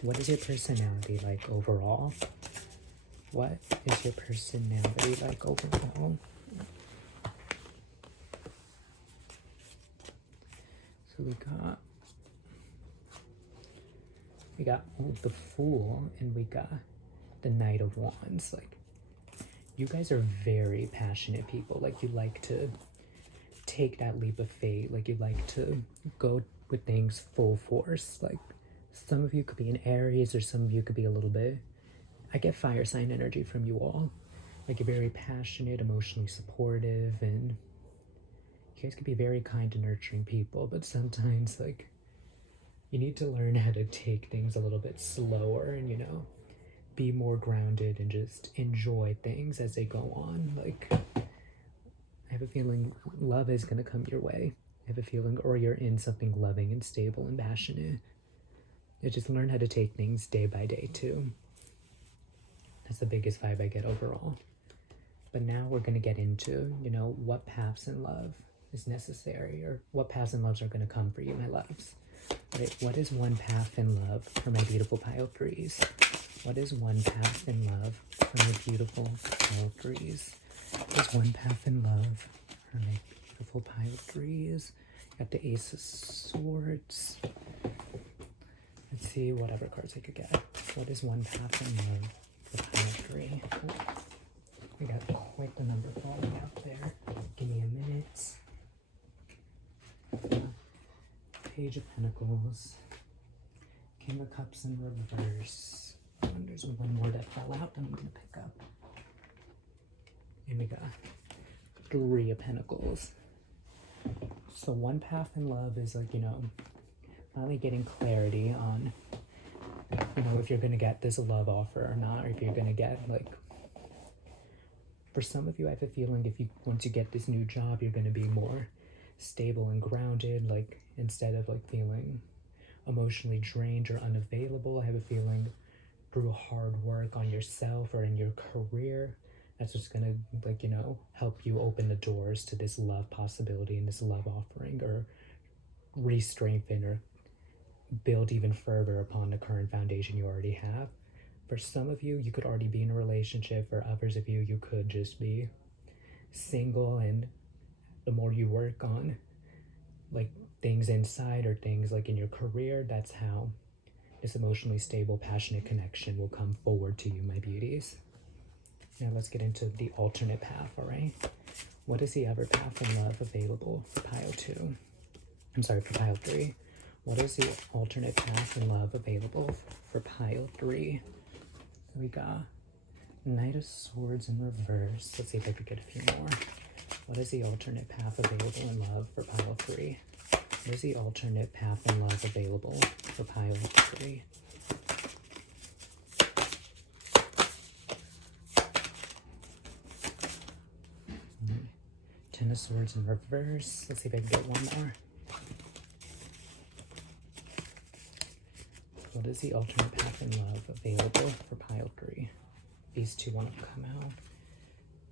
what is your personality like overall? What is your personality like overall? So we got the Fool and we got the Knight of Wands. Like, you guys are very passionate people. Like, you like to take that leap of faith. Like, you like to go with things full force. Like, some of you could be in Aries, or some of you could be a little bit, I get fire sign energy from you all. Like, you're very passionate, emotionally supportive, and you guys could be very kind and nurturing people, but sometimes, like, you need to learn how to take things a little bit slower and, you know, be more grounded and just enjoy things as they go on. Like, I have a feeling love is going to come your way. I have a feeling, or you're in something loving and stable and passionate. You just learn how to take things day by day too. That's the biggest vibe I get overall. But now we're going to get into, you know, what paths in love is necessary, or what paths in loves are going to come for you, my loves. Right? What is one path in love for my beautiful pile threes? What is one path in love for my beautiful pile threes? What is one path in love for my beautiful pile threes? Got the Ace of Swords. Let's see what other cards I could get. What is one path in love for pile three? Oh, we got quite the number falling out there. Give me a minute. Page of Pentacles, King of Cups in reverse, and there's one more that fell out that I'm going to pick up. And we got Three of Pentacles. So one path in love is like, you know, finally getting clarity on, you know, if you're going to get this love offer or not, or if you're going to get, like, for some of you, I have a feeling once you get this new job, you're going to be more stable and grounded. Like, instead of like feeling emotionally drained or unavailable, I have a feeling through hard work on yourself or in your career, that's what's gonna, like, you know, help you open the doors to this love possibility and this love offering, or re-strengthen or build even further upon the current foundation you already have. For some of you, you could already be in a relationship. For others of you, you could just be single, and the more you work on, like, things inside or things like in your career, that's how this emotionally stable, passionate connection will come forward to you, my beauties. Now let's get into the alternate path, all right? What is the other path in love available for pile two? I'm sorry, for pile three. What is the alternate path in love available for pile three? So we got Knight of Swords in reverse. Let's see if I could get a few more. What is the alternate path available in love for pile three? What is the alternate path in love available for pile three? Ten of Swords in reverse. Let's see if I can get one more. What is the alternate path in love available for pile three? These two want to come out.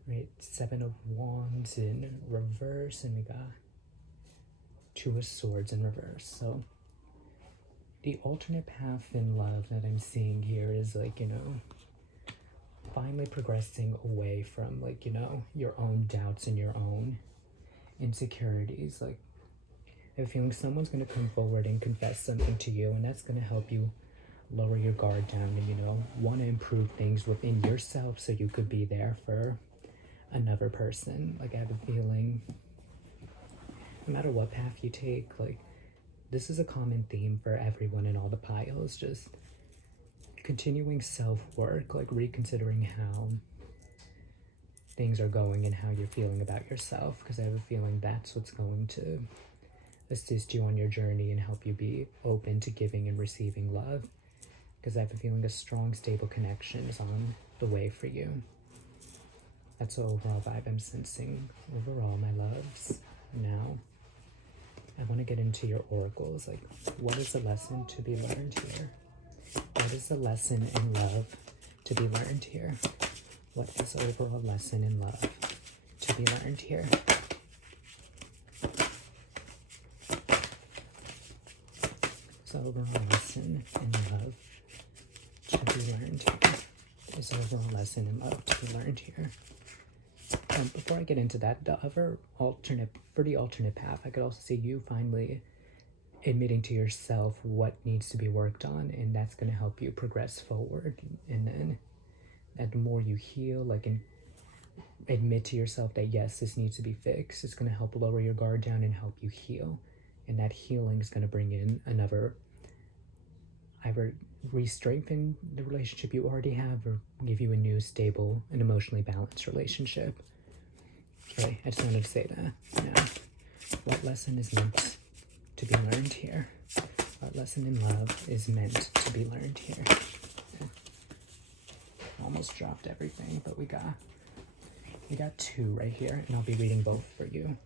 Right, Seven of Wands in reverse, and we got Two of Swords in reverse. So the alternate path in love that I'm seeing here is, like, you know, finally progressing away from, like, you know, your own doubts and your own insecurities. Like, I have a feeling someone's going to come forward and confess something to you, and that's going to help you lower your guard down and, you know, want to improve things within yourself so you could be there for another person. Like, I have a feeling matter what path you take, like, this is a common theme for everyone in all the piles, just continuing self-work, like reconsidering how things are going and how you're feeling about yourself, because I have a feeling that's what's going to assist you on your journey and help you be open to giving and receiving love, because I have a feeling a strong, stable connection is on the way for you. That's the overall vibe I'm sensing. Overall, my loves. Now, I want to get into your oracles. Like, what is the lesson to be learned here? What is the lesson in love to be learned here? What is the overall lesson in love to be learned here? So overall lesson in love to be learned here. Is the overall lesson in love to be learned here. Before I get into that, the other alternate path, I could also see you finally admitting to yourself what needs to be worked on, and that's going to help you progress forward. And then that the more you heal, like, and admit to yourself that yes, this needs to be fixed, it's going to help lower your guard down and help you heal. And that healing is going to bring in another, either re-strengthen the relationship you already have or give you a new, stable, and emotionally balanced relationship. Okay, I just wanted to say that. Now, what lesson is meant to be learned here? What lesson in love is meant to be learned here? Okay. Almost dropped everything, but we got 2 right here, and I'll be reading both for you.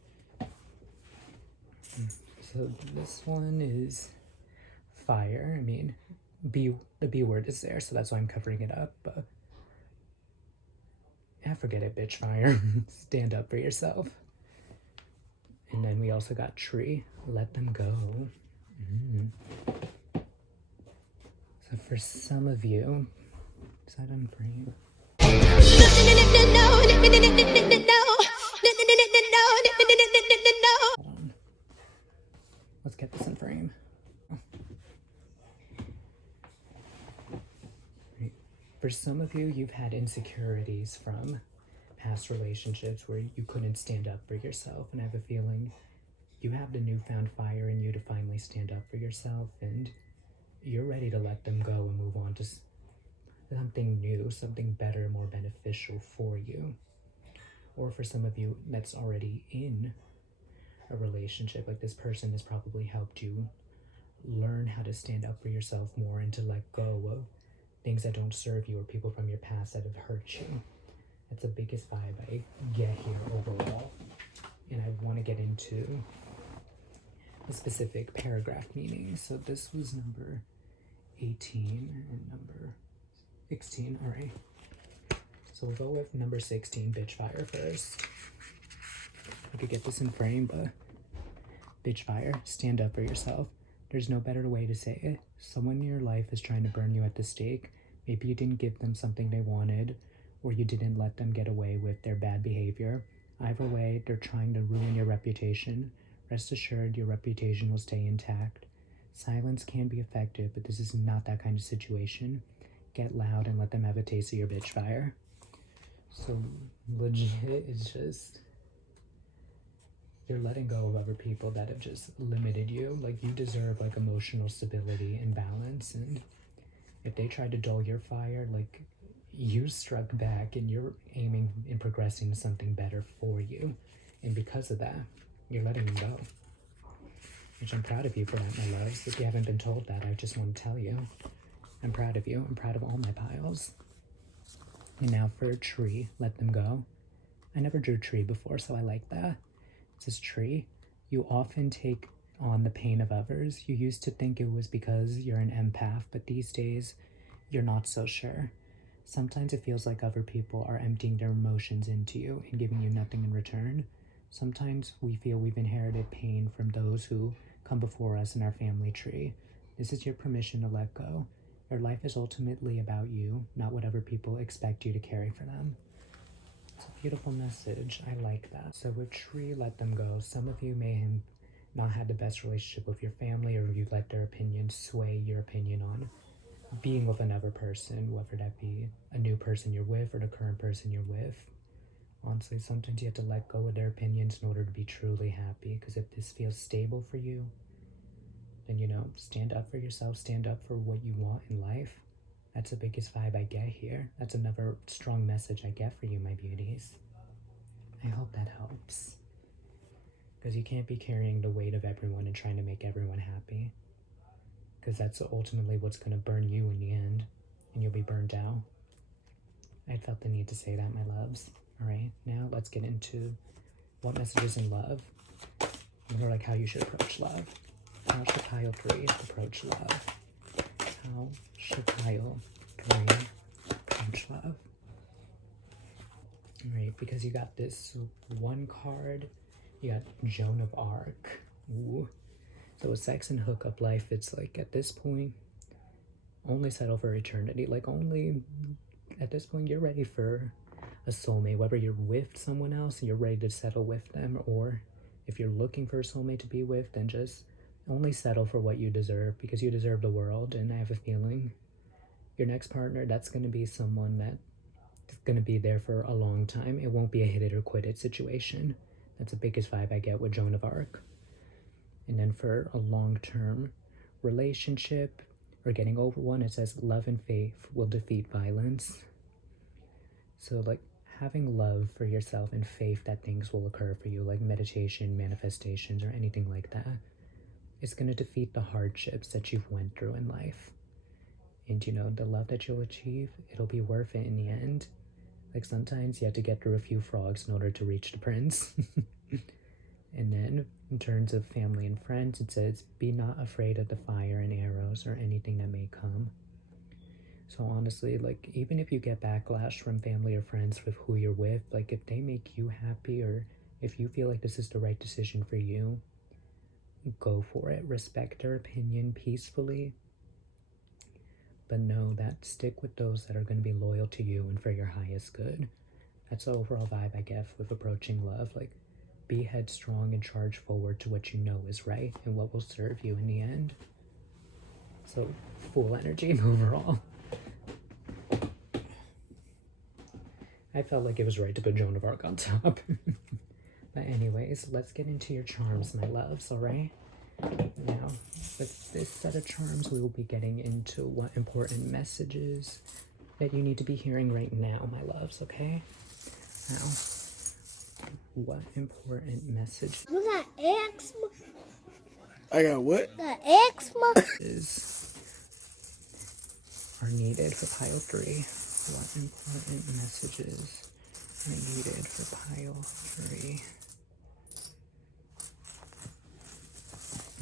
So this one is fire. I mean, the B word is there, so that's why I'm covering it up, but forget it, bitch, fire. Stand up for yourself. And then we also got tree. Let them go. So for some of you, is that on frame? Hold on. Let's get this in frame. For some of you, you've had insecurities from past relationships where you couldn't stand up for yourself, and I have a feeling you have the newfound fire in you to finally stand up for yourself, and you're ready to let them go and move on to something new, something better, more beneficial for you. Or for some of you that's already in a relationship, like this person has probably helped you learn how to stand up for yourself more and to let go of things that don't serve you or people from your past that have hurt you. That's the biggest vibe I get here overall. And I want to get into the specific paragraph meanings. So this was number 18 and number 16. All right. So we'll go with number 16, bitch fire, first. I could get this in frame, but bitch fire, stand up for yourself. There's no better way to say it. Someone in your life is trying to burn you at the stake. Maybe you didn't give them something they wanted, or you didn't let them get away with their bad behavior. Either way, they're trying to ruin your reputation. Rest assured, your reputation will stay intact. Silence can be effective, but this is not that kind of situation. Get loud and let them have a taste of your bitch fire. So legit, it's just, you're letting go of other people that have just limited you. Like, you deserve like emotional stability and balance, and if they tried to dull your fire, like, you struck back and you're aiming and progressing to something better for you. And because of that, you're letting them go. Which I'm proud of you for that, my loves. If you haven't been told that, I just want to tell you. I'm proud of you. I'm proud of all my piles. And now for a tree, let them go. I never drew a tree before, so I like that. It says tree. You often take on the pain of others. You used to think it was because you're an empath, but these days, you're not so sure. Sometimes it feels like other people are emptying their emotions into you and giving you nothing in return. Sometimes we feel we've inherited pain from those who come before us in our family tree. This is your permission to let go. Your life is ultimately about you, not what other people expect you to carry for them. It's a beautiful message. I like that. So with tree, let them go. Some of you may have not had the best relationship with your family, or you let their opinion sway your opinion on being with another person, whether that be a new person you're with or the current person you're with. Honestly, sometimes you have to let go of their opinions in order to be truly happy. Because if this feels stable for you, then, you know, stand up for yourself, stand up for what you want in life. That's the biggest vibe I get here. That's another strong message I get for you, my beauties. I hope that helps. Because you can't be carrying the weight of everyone and trying to make everyone happy. Because that's ultimately what's going to burn you in the end. And you'll be burned out. I felt the need to say that, my loves. Alright, now let's get into what messages in love. Or like how you should approach love. How should pile 3 approach love? How should pile 3 approach love? Alright, because you got this one card. You got Joan of Arc. Ooh. So with sex and hookup life, it's like at this point, only settle for eternity. Like only at this point, you're ready for a soulmate. Whether you're with someone else, you're ready to settle with them, or if you're looking for a soulmate to be with, then just only settle for what you deserve, because you deserve the world. And I have a feeling your next partner, that's going to be someone that's going to be there for a long time. It won't be a hit it or quit it situation. That's the biggest vibe I get with Joan of Arc. And then for a long-term relationship or getting over one, it says love and faith will defeat violence. So like having love for yourself and faith that things will occur for you, like meditation, manifestations, or anything like that, is going to defeat the hardships that you've went through in life. And you know, the love that you'll achieve, it'll be worth it in the end. Like sometimes you have to get through a few frogs in order to reach the prince. And then in terms of family and friends, it says, be not afraid of the fire and arrows or anything that may come. So honestly, like even if you get backlash from family or friends with who you're with, like if they make you happy or if you feel like this is the right decision for you, go for it. Respect their opinion peacefully. But know that stick with those that are going to be loyal to you and for your highest good. That's the overall vibe I get with approaching love. Like, be headstrong and charge forward to what you know is right and what will serve you in the end. So, full energy overall. I felt like it was right to put Joan of Arc on top. But anyways, let's get into your charms, my loves, alright? Now, with this set of charms, we will be getting into what important messages that you need to be hearing right now, my loves, okay? Now, what important message You got eczema? I got what? Got eczema? are needed for pile 3? What important messages are needed for pile 3?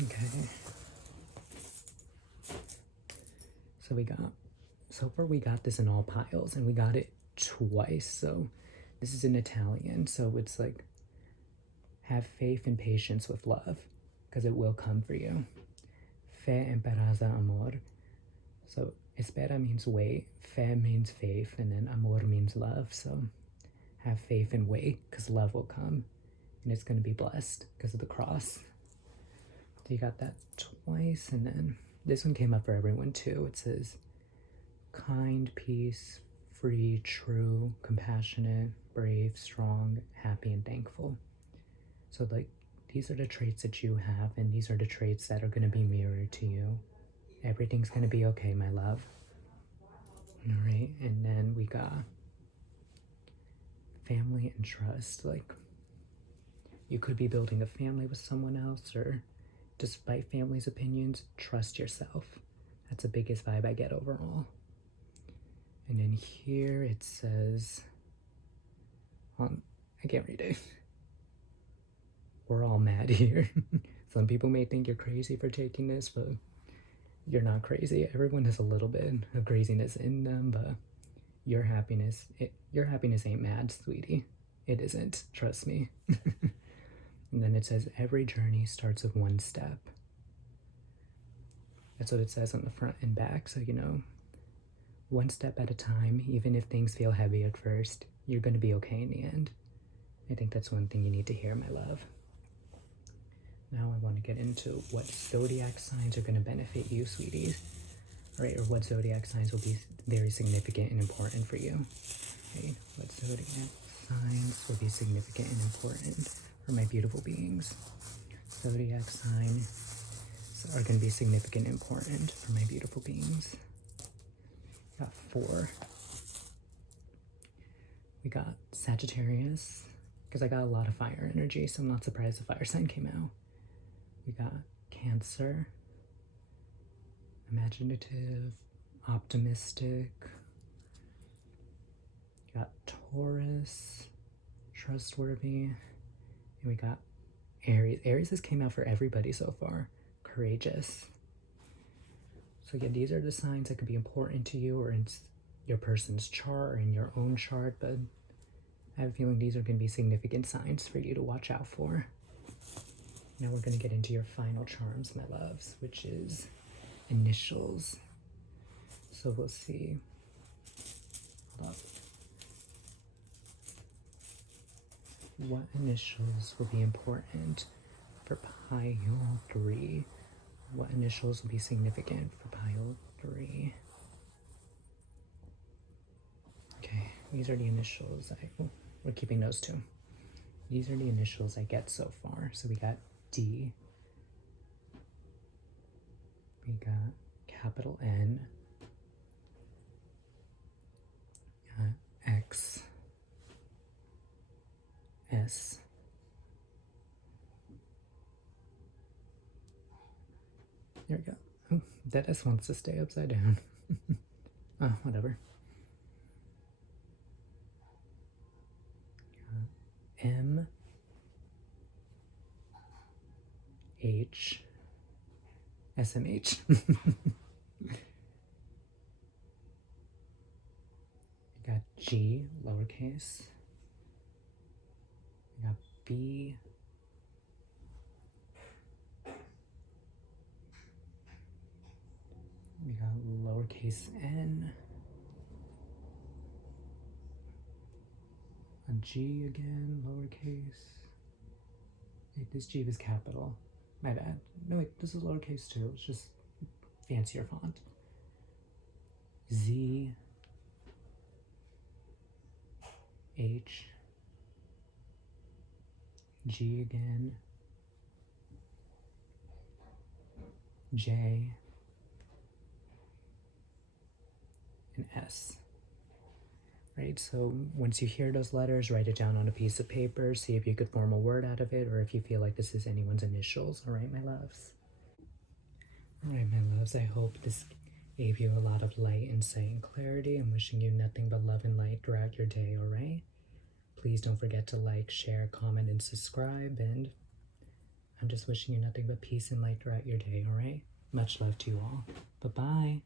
Okay. So far we got this in all piles, and we got it twice. So this is in Italian, so it's like, have faith and patience with love, because it will come for you. Fe esperanza amor. So espera means wait, fe means faith, and then amor means love. So have faith and wait, because love will come, and it's going to be blessed because of the cross. So you got that twice, and then this one came up for everyone too. It says kind, peace, free, true, compassionate, brave, strong, happy, and thankful. So like, these are the traits that you have, and these are the traits that are going to be mirrored to you. Everything's going to be okay, my love. All right, and then we got family and trust. Like, you could be building a family with someone else, or despite family's opinions, trust yourself. That's the biggest vibe I get overall. And then here it says, I can't read it. We're all mad here. Some people may think you're crazy for taking this, but you're not crazy. Everyone has a little bit of craziness in them, but your happiness ain't mad, sweetie. It isn't, trust me. And then it says, every journey starts with one step. That's what it says on the front and back. So, you know, one step at a time, even if things feel heavy at first, you're going to be okay in the end. I think that's one thing you need to hear, my love. Now I want to get into what zodiac signs are going to benefit you, sweeties. Right, or what zodiac signs will be very significant and important for you. Okay, what zodiac signs will be significant and important for my beautiful beings. Zodiac signs are going to be significant and important for my beautiful beings. Got 4. We got Sagittarius, because I got a lot of fire energy, so I'm not surprised the fire sign came out. We got Cancer, imaginative, optimistic. Got Taurus, trustworthy. And we got Aries. Aries has came out for everybody so far. Courageous. So yeah, these are the signs that could be important to you or in your person's chart or in your own chart, but I have a feeling these are going to be significant signs for you to watch out for. Now we're going to get into your final charms, my loves, which is initials. So we'll see. Hold up. What initials will be important for pile 3? What initials will be significant for pile 3? Okay, these are the initials. We're keeping those 2. These are the initials I get so far. So we got D. We got capital N. X. S. There we go. Oh, that S wants to stay upside down. Oh, whatever. M. H. SMH. We got G, lowercase. We got B. We got lowercase n. A G again, lowercase. Wait, this G was capital. My bad. No, wait, this is lowercase too. It's just fancier font. Z. H. G again. J. And S. Right, so once you hear those letters, write it down on a piece of paper, see if you could form a word out of it, or if you feel like this is anyone's initials. All right, my loves? All right, my loves, I hope this gave you a lot of light, insight, and clarity. I'm wishing you nothing but love and light throughout your day, all right? Please don't forget to like, share, comment, and subscribe, and I'm just wishing you nothing but peace and light throughout your day, all right? Much love to you all. Bye-bye.